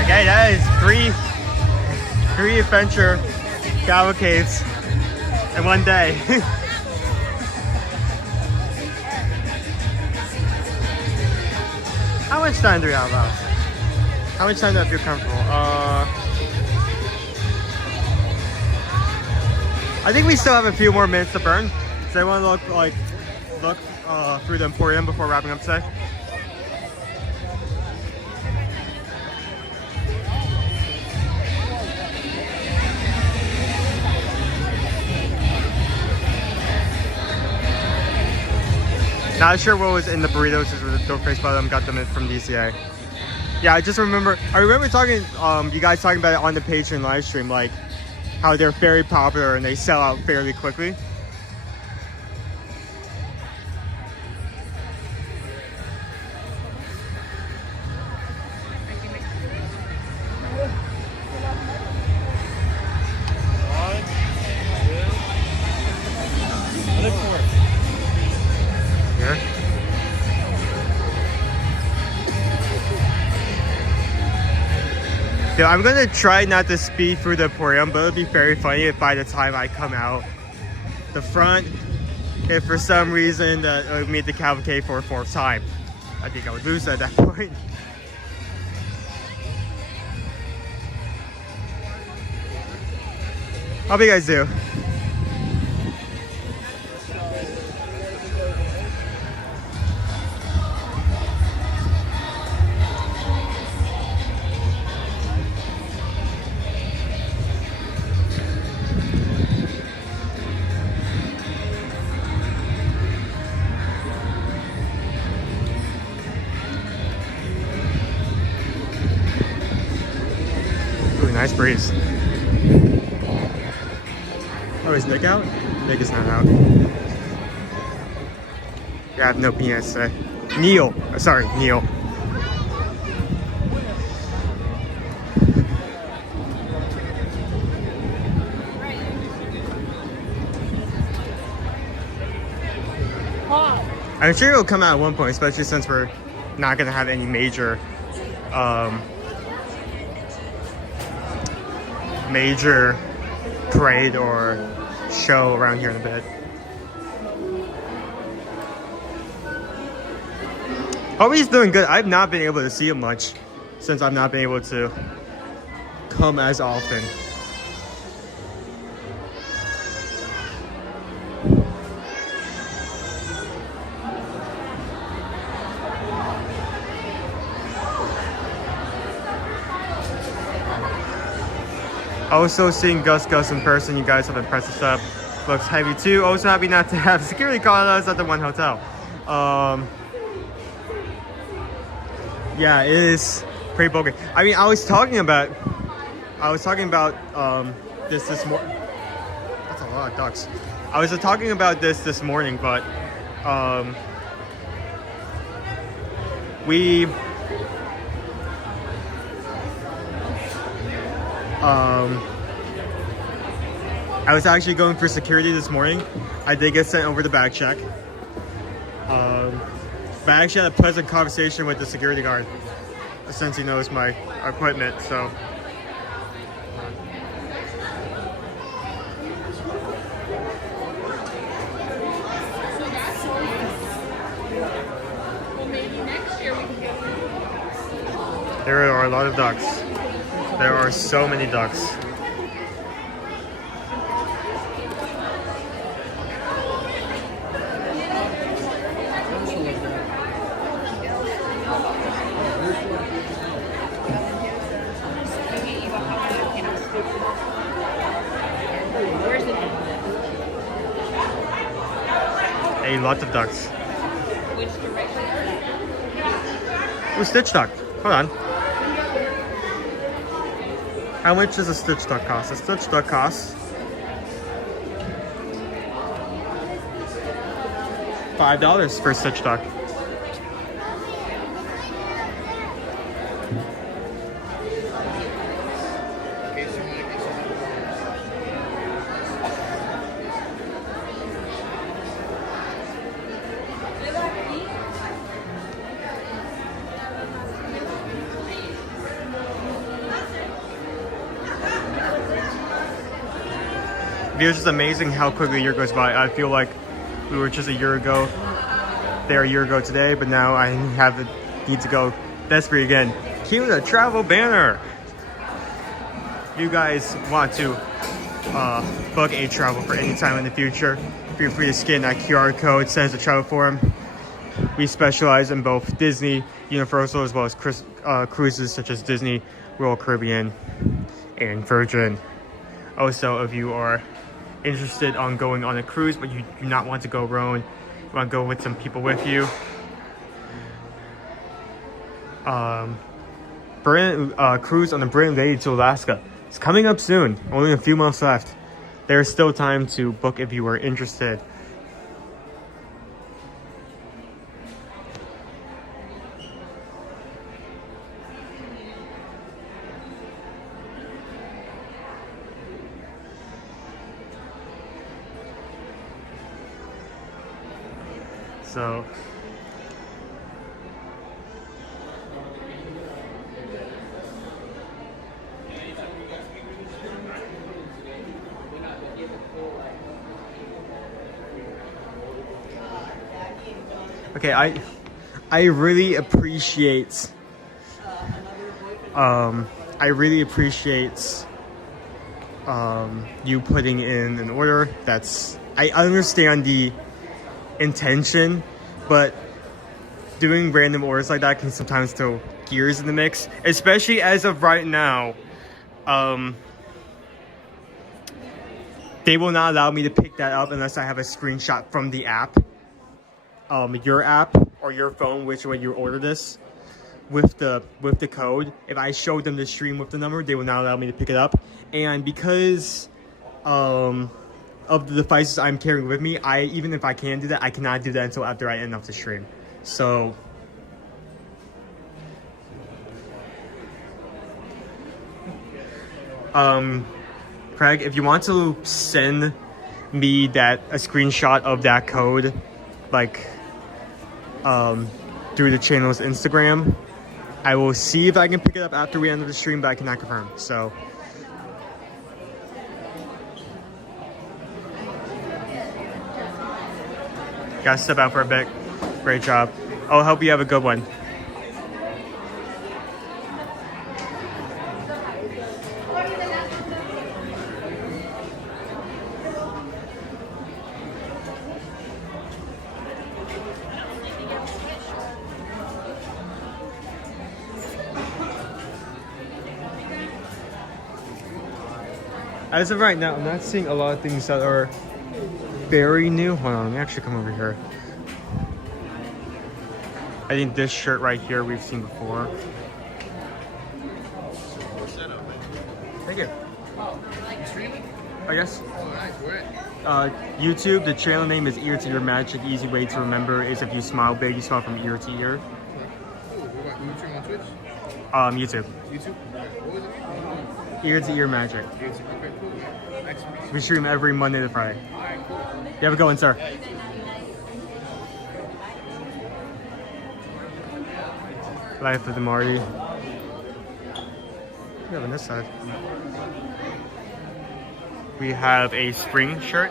Okay, that is three adventure cavalcades in one day. How much time do we have left? How much time do I feel comfortable? I think we still have a few more minutes to burn. Does anyone look through the Emporium before wrapping up today? Not sure what was in the burritos, just with the dough face, but got them from DCA. Yeah, I remember talking, you guys talking about it on the Patreon live stream, like how they're very popular and they sell out fairly quickly. Dude, I'm gonna try not to speed through the aquarium, but it'll be very funny if by the time I come out the front, if for some reason I would meet the Cavalcade for a fourth time. I think I would lose at that point. How do you guys do? Ooh, nice breeze. Oh, is Nick out? Nick is not out. Yeah, I have no penis today. Neil. Sorry, Neil. I'm sure it'll come out at one point, especially since we're not going to have any major parade or show around here in a bit. Hope he's doing good. I've not been able to see him much since I've not been able to come as often. Also seeing Gus in person, you guys have impressed us up. Looks heavy too. Also happy not to have security call us at the one hotel. Yeah, it is pretty bulky. I mean, I was talking about this morning. That's a lot of ducks. I was talking about this morning, but I was actually going for security this morning. I did get sent over the bag check. But I actually had a pleasant conversation with the security guard since he knows my equipment, so. There are a lot of ducks. There are so many ducks. A lot of ducks. Which direction? Oh, stitch duck. Hold on. How much does a stitch duck cost? A stitch duck costs $5 for a stitch duck. It's just amazing how quickly a year goes by. I feel like we were just a year ago, there a year ago today, but now I have the need to go desperate again. Cue the travel banner. If you guys want to book a travel for any time in the future, feel free to scan that QR code, send us a travel form. We specialize in both Disney, Universal, as well as cruises such as Disney, Royal Caribbean, and Virgin. Also, if you are interested on going on a cruise but you do not want to go alone, you want to go with some people with you, cruise on the Brand Lady to Alaska. It's coming up soon, only a few months left. There's still time to book if you are interested. So Okay, I really appreciate you putting in an order. I understand the intention, but doing random orders like that can sometimes throw gears in the mix, especially as of right now. They will not allow me to pick that up unless I have a screenshot from the app, your app or your phone, which way you order this, with the code. If I show them the stream with the number, they will not allow me to pick it up. And because of the devices I'm carrying with me, even if I can do that, I cannot do that until after I end off the stream. So Craig, if you want to send me a screenshot of that code, like through the channel's Instagram, I will see if I can pick it up after we end the stream, but I cannot confirm. So gotta step out for a bit. Great job. I'll help you have a good one. As of right now, I'm not seeing a lot of things that are very new. Hold on, let me actually come over here. I think this shirt right here we've seen before. Thank you. I guess. YouTube, the channel name is Ear to Ear Magic. Easy way to remember is if you smile big, you smile from ear to ear. YouTube. YouTube? What was it? Ear to Ear Magic. Okay, cool. Nice to meet you. We stream every Monday to Friday. Alright, cool. You have a good one, sir. Life of the Marty. We have on this side. We have a spring shirt.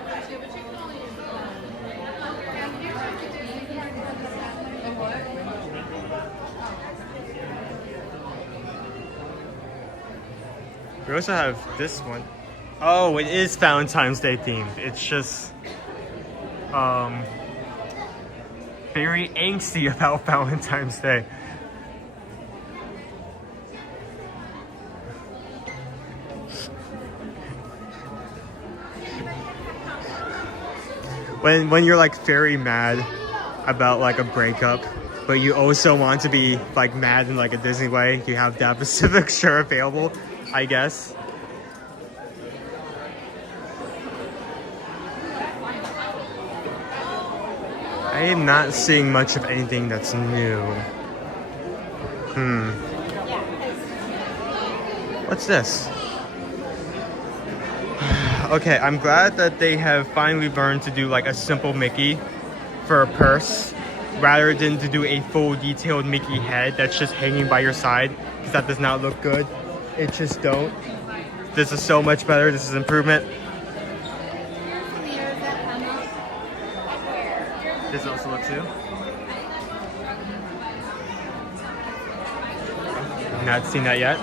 We also have this one. Oh, it is Valentine's Day themed. It's just very angsty about Valentine's Day. When you're like very mad about like a breakup, but you also want to be like mad in like a Disney way, you have that specific shirt available, I guess. I am not seeing much of anything that's new. What's this? Okay, I'm glad that they have finally learned to do like a simple Mickey for a purse rather than to do a full detailed Mickey head that's just hanging by your side, because that does not look good. It just don't. This is so much better. This is improvement. This also looks new. Not seen that yet.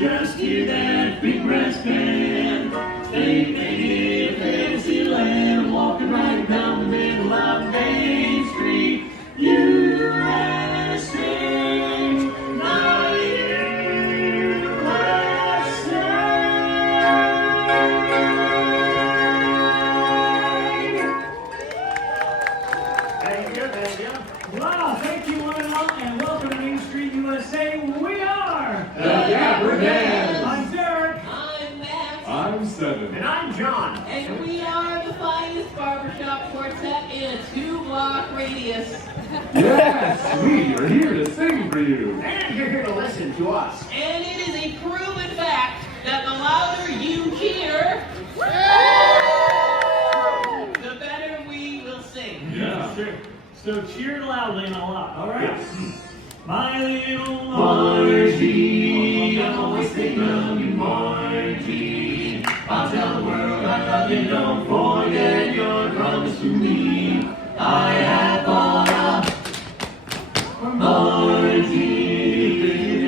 Just hear that big brass band. They made it Fantasyland, walking right down the middle of Main Street, USA. Not USA. 07. And I'm John. And we are the finest barbershop quartet in a 2-block radius. Yes, we are here to sing for you. And you're here to listen to us. And it is a proven fact that the louder you cheer, the better we will sing. Yeah. Sure. So cheer loudly and a lot. All right. Yes. My little Margie, I'm always thinking of you, Margie. I'll tell the world I love you, don't forget your promise to me. I have thought of Margie,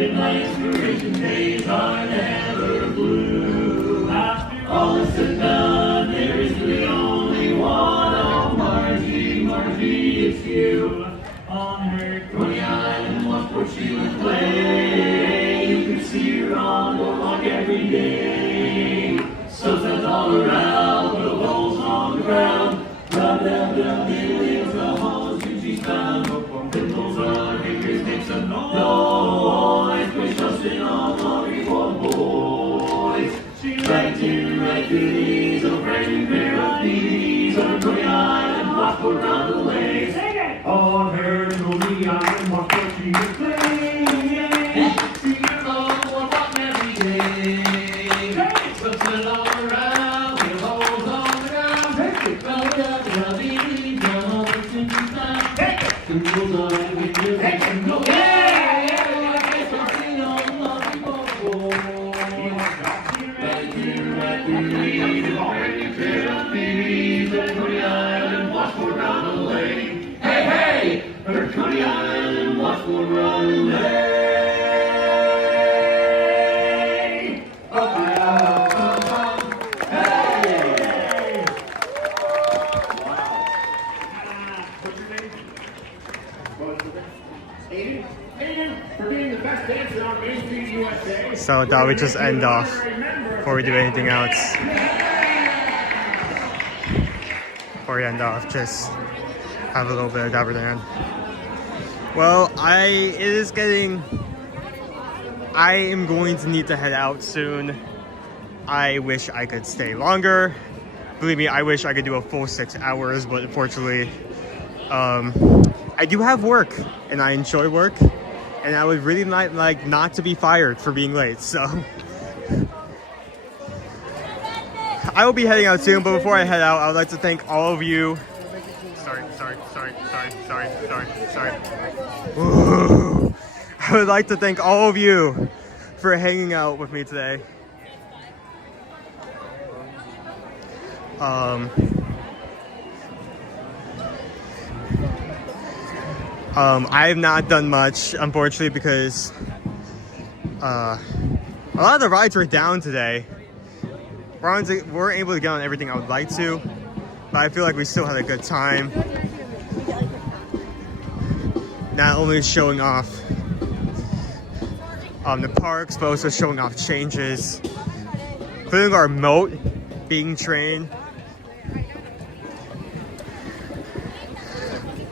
and my inspiration days are never blue. After all is said and done, there is really only one. Oh, Margie, Margie, it's you. On her Coney Island, where she would play. You could see her on the walk every day. So that's all around, the holes on the ground. Rub them down, into the holes when she's found. Pimples on her fingers make some noise. We're trusting on Molly for the boys. She liked to write goodies, a brand new pair of knees. On her Coney Island, walk around the lake. Sing it! On her Coney Island, walk where she would play. She could all walk every day. So turn all around, with holes on the ground. Take it! Well, down, easy, down on the sinking side. Take it! Tools on with your legs and go. Yeah! I guess I'll sing on Molly Bobo. Right here, right here, already clear up these. On Coney Island, watch around the lake. Hey, hey! Her Coney Island, watch for run away. So I thought we'd just end off before we do anything else. Before we end off, just have a little bit of Davenport. Well, I am going to need to head out soon. I wish I could stay longer. Believe me, I wish I could do a full 6 hours, but unfortunately, I do have work and I enjoy work. And I would really like not to be fired for being late, so. I will be heading out soon, but before I head out, I would like to thank all of you. Sorry. Ooh. I would like to thank all of you for hanging out with me today. I have not done much, unfortunately, because a lot of the rides were down today. We weren't able to get on everything I would like to, but I feel like we still had a good time. Not only showing off the parks, but also showing off changes, including our moat being trained.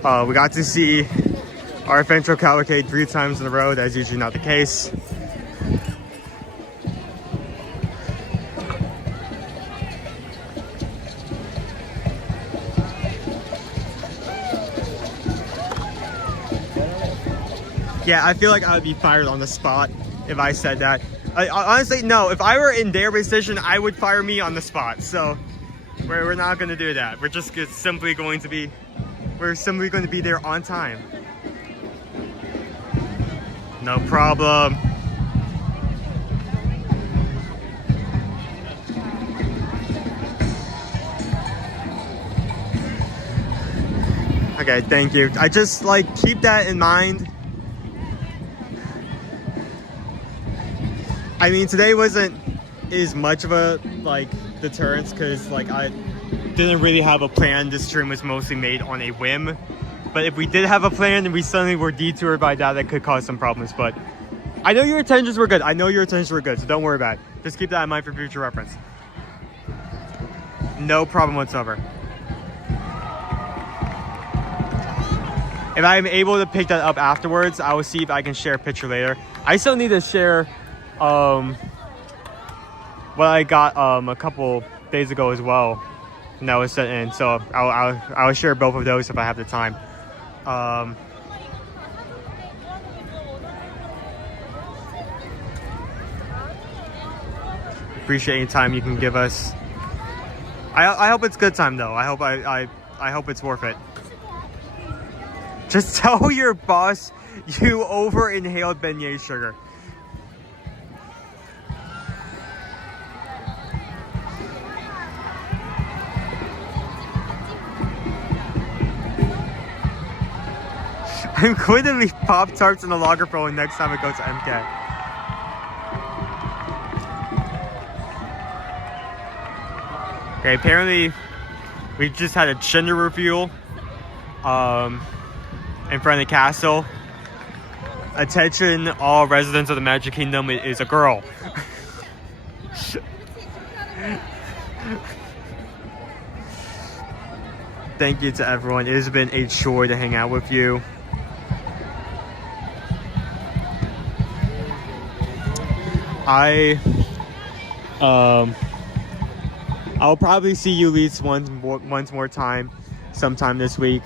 We got to see our adventure Cavalcade 3 times in a row. That's usually not the case. Yeah, I feel like I would be fired on the spot if I said that. Honestly, no. If I were in their position, I would fire me on the spot. So we're not going to do that. We're just simply going to be there on time. No problem. Okay, thank you. I just keep that in mind. I mean, today wasn't as much of a deterrence because I didn't really have a plan. This stream was mostly made on a whim. But if we did have a plan and we suddenly were detoured by that could cause some problems. But I know your intentions were good. So don't worry about it. Just keep that in mind for future reference. No problem whatsoever. If I'm able to pick that up afterwards, I will see if I can share a picture later. I still need to share what I got a couple days ago as well, and that was sent in. So I'll share both of those if I have the time. Appreciate any time you can give us. I hope it's good time though. I hope it's worth it. Just tell your boss you over inhaled beignet sugar. I'm going to leave Pop-Tarts in the locker phone next time it goes to MK. Okay, apparently we just had a gender reveal in front of the castle. Attention, all residents of the Magic Kingdom, it is a girl. Thank you to everyone. It has been a joy to hang out with you. I'll probably see you at least once more time sometime this week.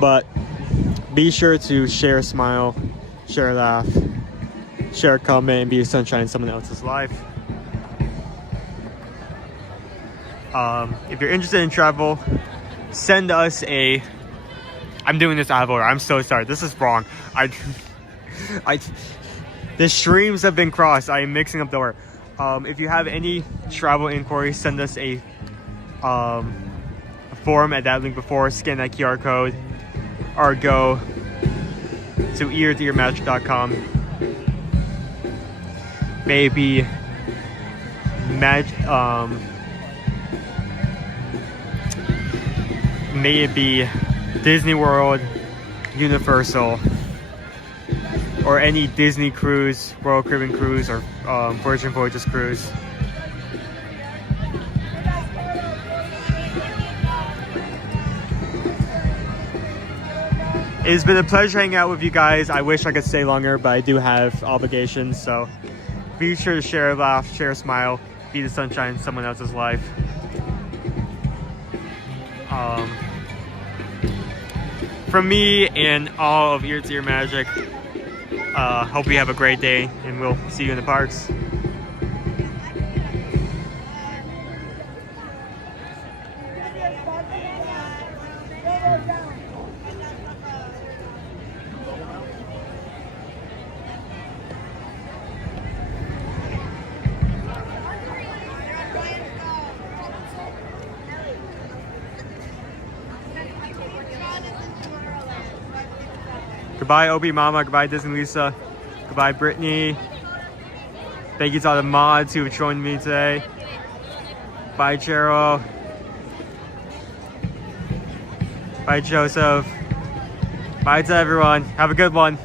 But be sure to share a smile, share a laugh, share a comment, and be a sunshine in someone else's life. If you're interested in travel, send us a... I'm doing this out of order. I'm so sorry. This is wrong. The streams have been crossed. I am mixing up the order. If you have any travel inquiries, send us a form at that link before. Scan that QR code or go to eartoearmagic.com. Maybe may it be Disney World, Universal, or any Disney cruise, Royal Caribbean cruise, or Virgin Voyages cruise. It's been a pleasure hanging out with you guys. I wish I could stay longer, but I do have obligations, so be sure to share a laugh, share a smile, be the sunshine in someone else's life. From me and all of Ear to Ear Magic, hope you have a great day, and we'll see you in the parks. Goodbye, Obi Mama. Goodbye, Disney Lisa. Goodbye, Brittany. Thank you to all the mods who have joined me today. Bye, Cheryl. Bye, Joseph. Bye to everyone. Have a good one.